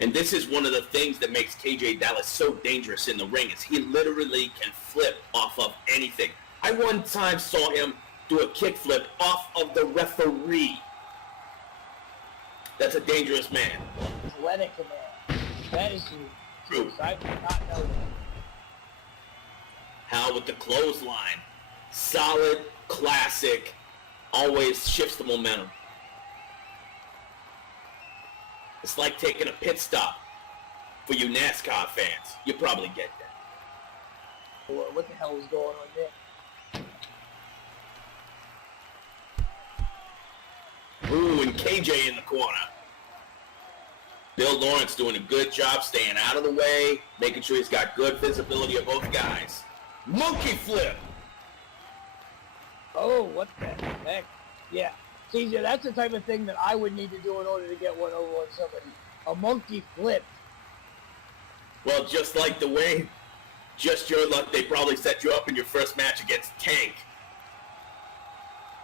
And this is one of the things that makes KJ Dallas so dangerous in the ring, is he literally can flip off of anything. I one time saw him do a kickflip off of the referee. That's a dangerous man. Athletic man. That is True. I did not know that. Hal with the clothesline. Solid, classic, always shifts the momentum. It's like taking a pit stop for you NASCAR fans. You probably get that. What the hell is going on there? Ooh, and KJ in the corner. Bill Lawrence doing a good job staying out of the way, making sure he's got good visibility of both guys. Monkey flip! Oh, what the heck? Yeah. See, that's the type of thing that I would need to do in order to get one over on somebody. A monkey flip. Well, just like DeWayne, just your luck, they probably set you up in your first match against Tank.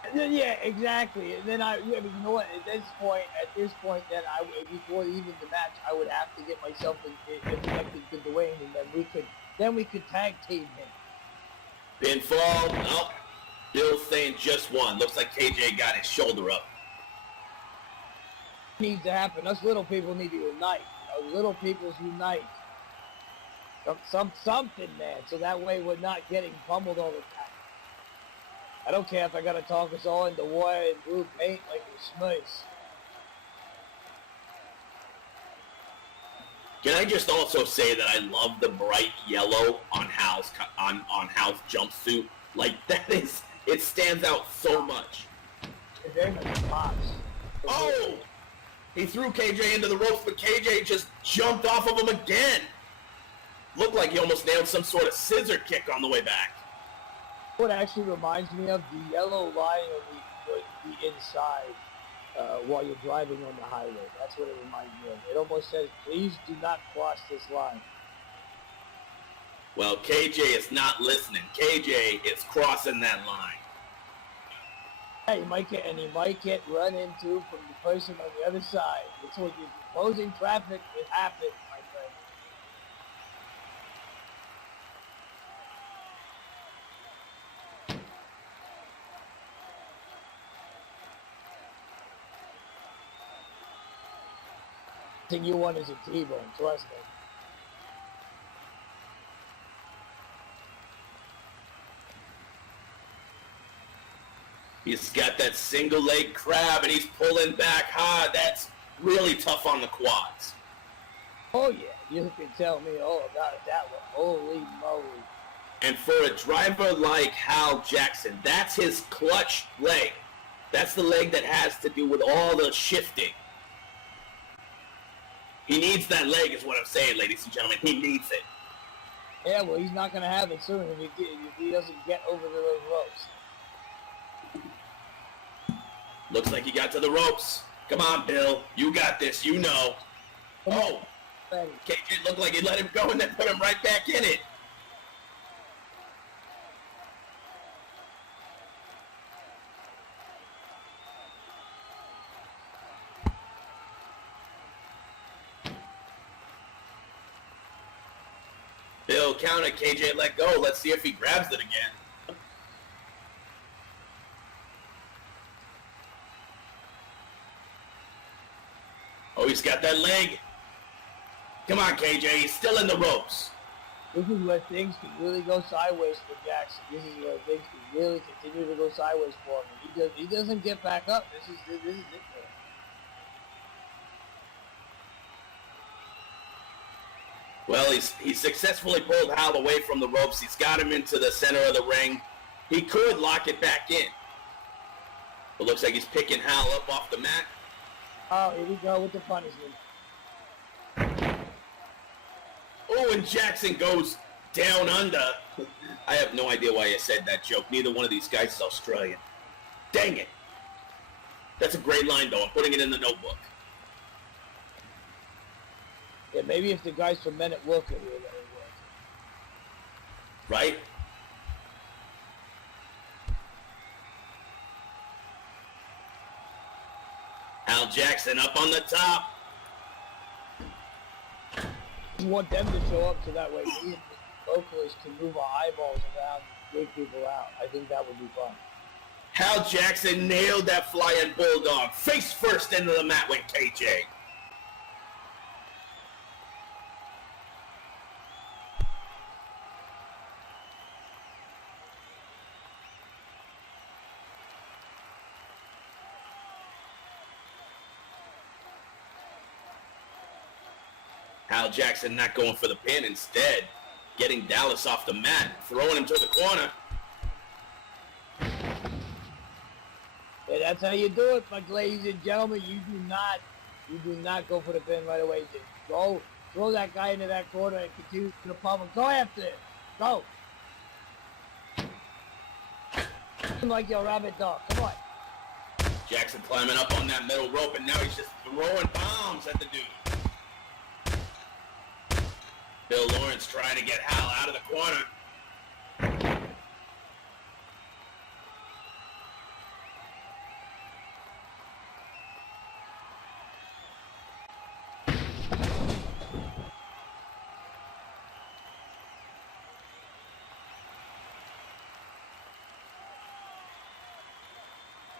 And then, yeah, exactly. And then I mean, you know what? At this point, then before even the match, I would have to get myself connected to DeWayne, and then we could tag team him. Pinfall. Nope. Bill's saying just one. Looks like KJ got his shoulder up. Needs to happen. Us little people need to unite. You know, little peoples unite. Something, man. So that way we're not getting pummeled all the time. I don't care if I gotta talk us all into white and blue paint like we're Smurfs. Can I just also say that I love the bright yellow on Hal's jumpsuit? Like that is, it stands out so much. It very much pops. Oh! He threw KJ into the ropes, but KJ just jumped off of him again. looked like he almost nailed some sort of scissor kick on the way back. What actually reminds me of the yellow line on the inside while you're driving on the highway. That's what it reminds me of. It almost says, please do not cross this line. Well, KJ is not listening. KJ is crossing that line. Yeah, he might get run into from the person on the other side. It's what you're opposing traffic. It happens, my friend. Thing you want is a T-bone, trust me. He's got that single leg crab and he's pulling back hard. That's really tough on the quads. Oh yeah, you can tell me all about that one. Holy moly. And for a driver like Hal Jackson, that's his clutch leg. That's the leg that has to do with all the shifting. He needs that leg is what I'm saying, ladies and gentlemen. He needs it. Yeah, well, he's not going to have it soon if he doesn't get over to those ropes. Looks like he got to the ropes. Come on, Bill. You got this. You know. Oh. KJ looked like he let him go and then put him right back in it. Bill counted. KJ let go. Let's see if he grabs it again. Oh, he's got that leg. Come on, KJ. He's still in the ropes. This is where things can really go sideways for Jackson. This is where things can really continue to go sideways for him. He doesn't get back up. This is it for him. Well, he successfully pulled Hal away from the ropes. He's got him into the center of the ring. He could lock it back in. It looks like he's picking Hal up off the mat. Oh, here we go with the punishment. Oh, and Jackson goes down under. I have no idea why I said that joke. Neither one of these guys is Australian. Dang it. That's a great line, though. I'm putting it in the notebook. Yeah, maybe if the guys from Men at Work are here, that would work. Right? Hal Jackson up on the top. You want them to show up so that way we and the vocalists can move our eyeballs around and break people out. I think that would be fun. Hal Jackson nailed that flying bulldog. Face first into the mat went KJ. Hal Jackson not going for the pin, instead getting Dallas off the mat, throwing him to the corner. Yeah, that's how you do it, my ladies and gentlemen. You do not go for the pin right away. Just go, throw that guy into that corner and continue to pump him. Go after it. Go. Like your rabbit dog. Come on. Jackson climbing up on that middle rope, and now he's just throwing bombs at the dude. Bill Lawrence trying to get Hal out of the corner.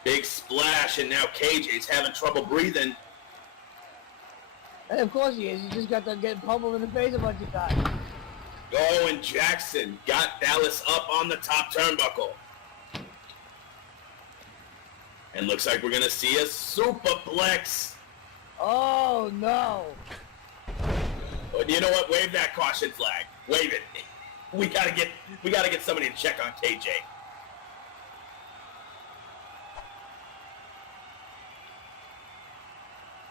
Big splash, and now KJ's having trouble breathing. And of course he is. He just got done getting pummeled in the face a bunch of times. Oh, and Jackson got Dallas up on the top turnbuckle. And looks like we're going to see a superplex. Oh, no. But you know what? Wave that caution flag. Wave it. We gotta get somebody to check on KJ.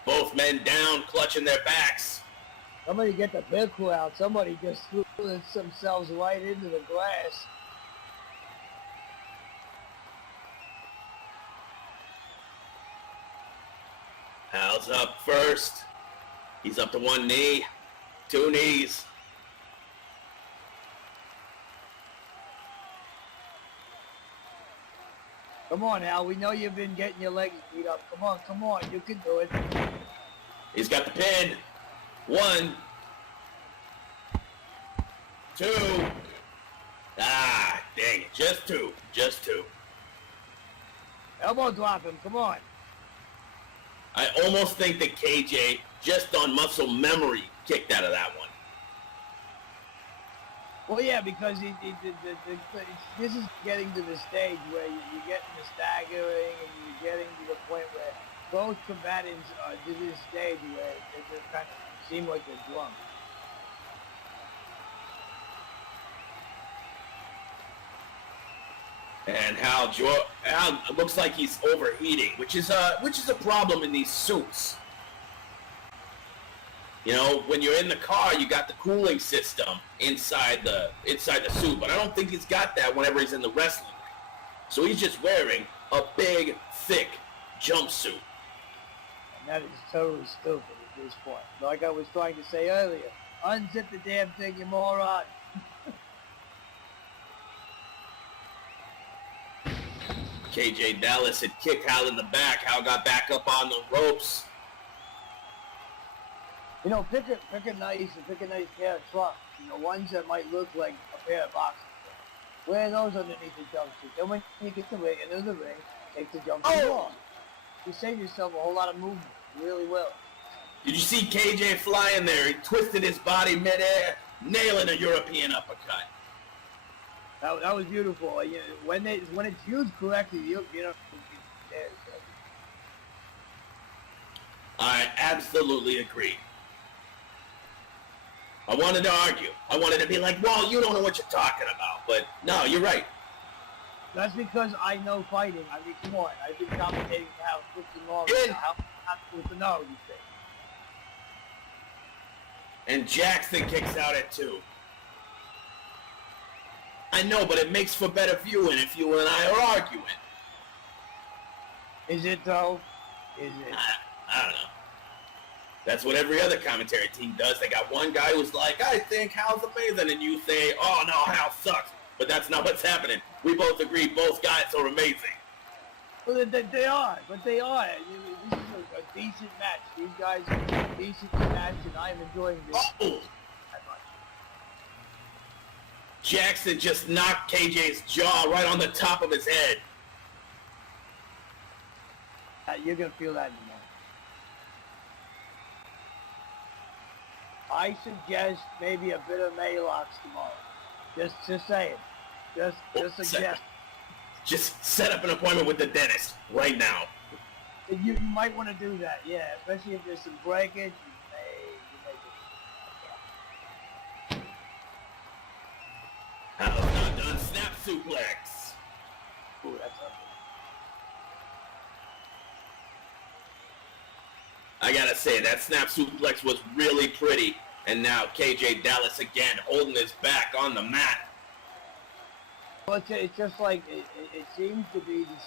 Both men down, clutching their backs. Somebody get the pickle out. Somebody just threw themselves right into the glass. Hal's up first. He's up to one knee, two knees. Come on, Al. We know you've been getting your legs beat up. Come on. You can do it. He's got the pin. 1, 2. Ah, dang it. Just two. Elbow drop him. Come on. I almost think that KJ, just on muscle memory, kicked out of that one. Well, yeah, because this is getting to the stage where you're getting the staggering and you're getting to the point where both combatants are to this stage where they just kind of seem like they're drunk. And Hal looks like he's overheating, which is a problem in these suits. You know, when you're in the car, you got the cooling system inside the suit, but I don't think he's got that whenever he's in the wrestling ring. So he's just wearing a big, thick jumpsuit. And that is totally stupid at this point. Like I was trying to say earlier, unzip the damn thing, you moron. KJ Dallas had kicked Hal in the back. Hal got back up on the ropes. You know, pick a nice pair of trunks. You know, ones that might look like a pair of boxers. Wear those underneath the jumpsuit. Then when you get to the end of the ring, take the jumpsuit off. You save yourself a whole lot of movement. You really will. Did you see KJ fly in there? He twisted his body midair, nailing a European uppercut. That was beautiful. You know, when it's used correctly, you know. I absolutely agree. I wanted to argue. I wanted to be like, well, you don't know what you're talking about. But no, you're right. That's because I know fighting. I mean, come on. I've been commentating for how 15 long. How not supposed to know these things. And Jackson kicks out at 2. I know, but it makes for better viewing if you and I are arguing. Is it though? Is it? I don't know. That's what every other commentary team does. They got one guy who's like, I think Hal's amazing, and you say, oh no, Hal sucks. But that's not what's happening. We both agree both guys are amazing. Well, they are, but they are. This is a decent match. These guys are a decent match, and I'm enjoying this. Oh! Jackson just knocked KJ's jaw right on the top of his head. You're going to feel that in a moment. I suggest maybe a bit of Maylocks tomorrow. Just saying. Just suggest. Just set up an appointment with the dentist right now. You might want to do that, yeah. Especially if there's some breakage. Hal's not done. Snap suplex. Ooh, that's ugly. I gotta say, that snap suplex was really pretty. And now KJ Dallas again holding his back on the mat. Well, it's just like, it seems to be the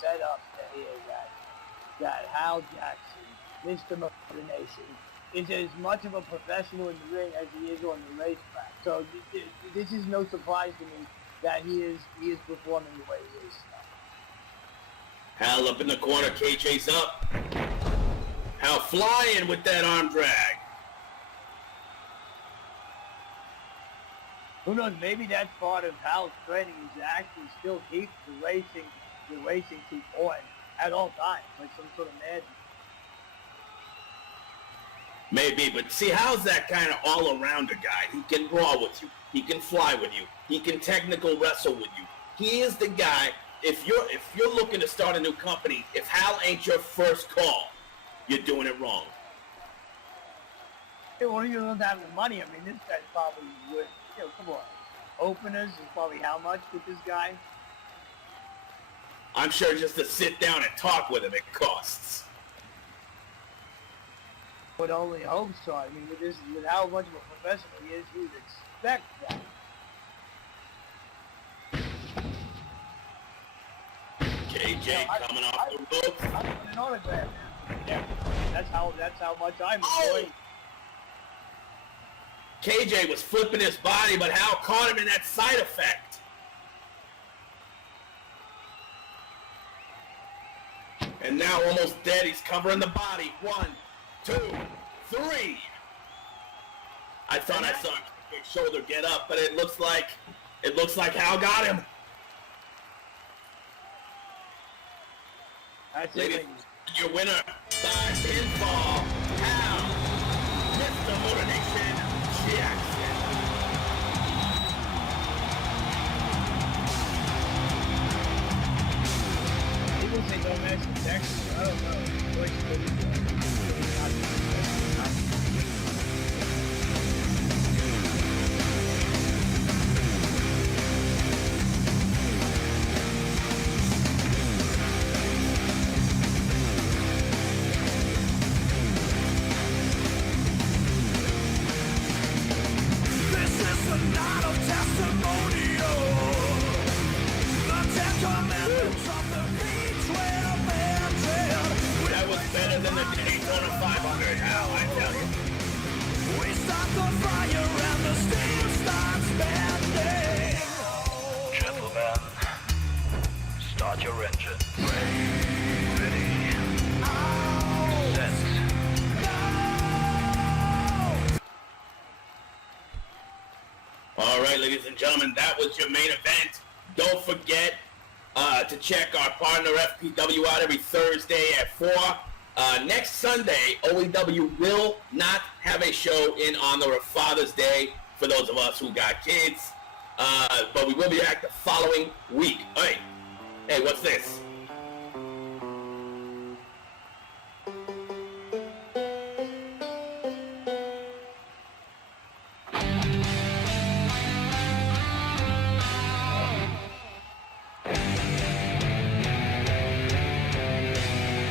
setup that he is at. That Hal Jackson, Mr. Motor Nation, is as much of a professional in the ring as he is on the racetrack. So this is no surprise to me that he is performing the way he is now. Hal up in the corner, KJ's up. Hal flying with that arm drag. Who knows, maybe that's part of Hal's training is to actually still keep the racing team on at all times, like some sort of madness. Maybe, but see, Hal's that kind of all-arounder guy. He can brawl with you. He can fly with you. He can technical wrestle with you. He is the guy, if you're looking to start a new company, if Hal ain't your first call, you're doing it wrong. Hey, well, you don't have the money. I mean, this guy probably would. You know, come on. Openers is probably how much with this guy? I'm sure just to sit down and talk with him, it costs. Would only hope so. I mean, with how much of a professional he is, you would expect that. KJ coming off the ropes. I want an autograph. Yeah, that's how much I'm enjoying. KJ was flipping his body, but Hal caught him in that side effect. And now almost dead. He's covering the body. 1, 2, 3. I thought I saw his shoulder get up, but it looks like Hal got him. That's Ladies, it. your winner by pinfall, Hal, Mr. Motivation Jackson. People say don't mess with Texas. I don't know. What you really do. This is a night of testimonial. The 10 commandments of the V12 band. That was better than the Daytona 500, Hal, I tell you. We start the fire and the steam starts bending. Gentlemen, start your engine. Ready, set. All right, ladies and gentlemen, that was your main event. Don't forget to check our partner FPW out every Thursday at 4. Next Sunday, OEW will not have a show in honor of Father's Day for those of us who got kids, but we will be back the following week. Hey, what's this?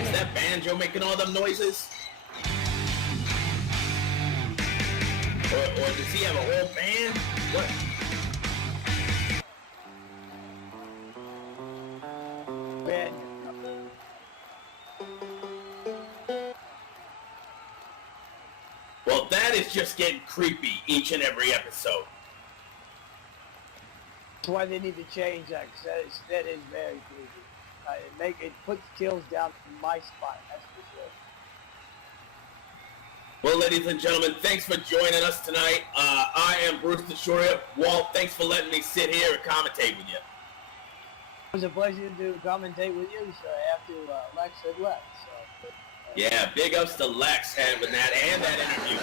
Is that banjo making all them noises? Or does he have a whole band? What? Man, Well, that is just getting creepy each and every episode. that's why they need to change that, because that is very creepy. It puts chills down my spine, that's for sure. Well, ladies and gentlemen, thanks for joining us tonight. I am Bruce DeShoria. Walt, thanks for letting me sit here and commentate with you. It was a pleasure to commentate with you, so after Lex had left. So, Yeah, big ups to Lex having that and that interview.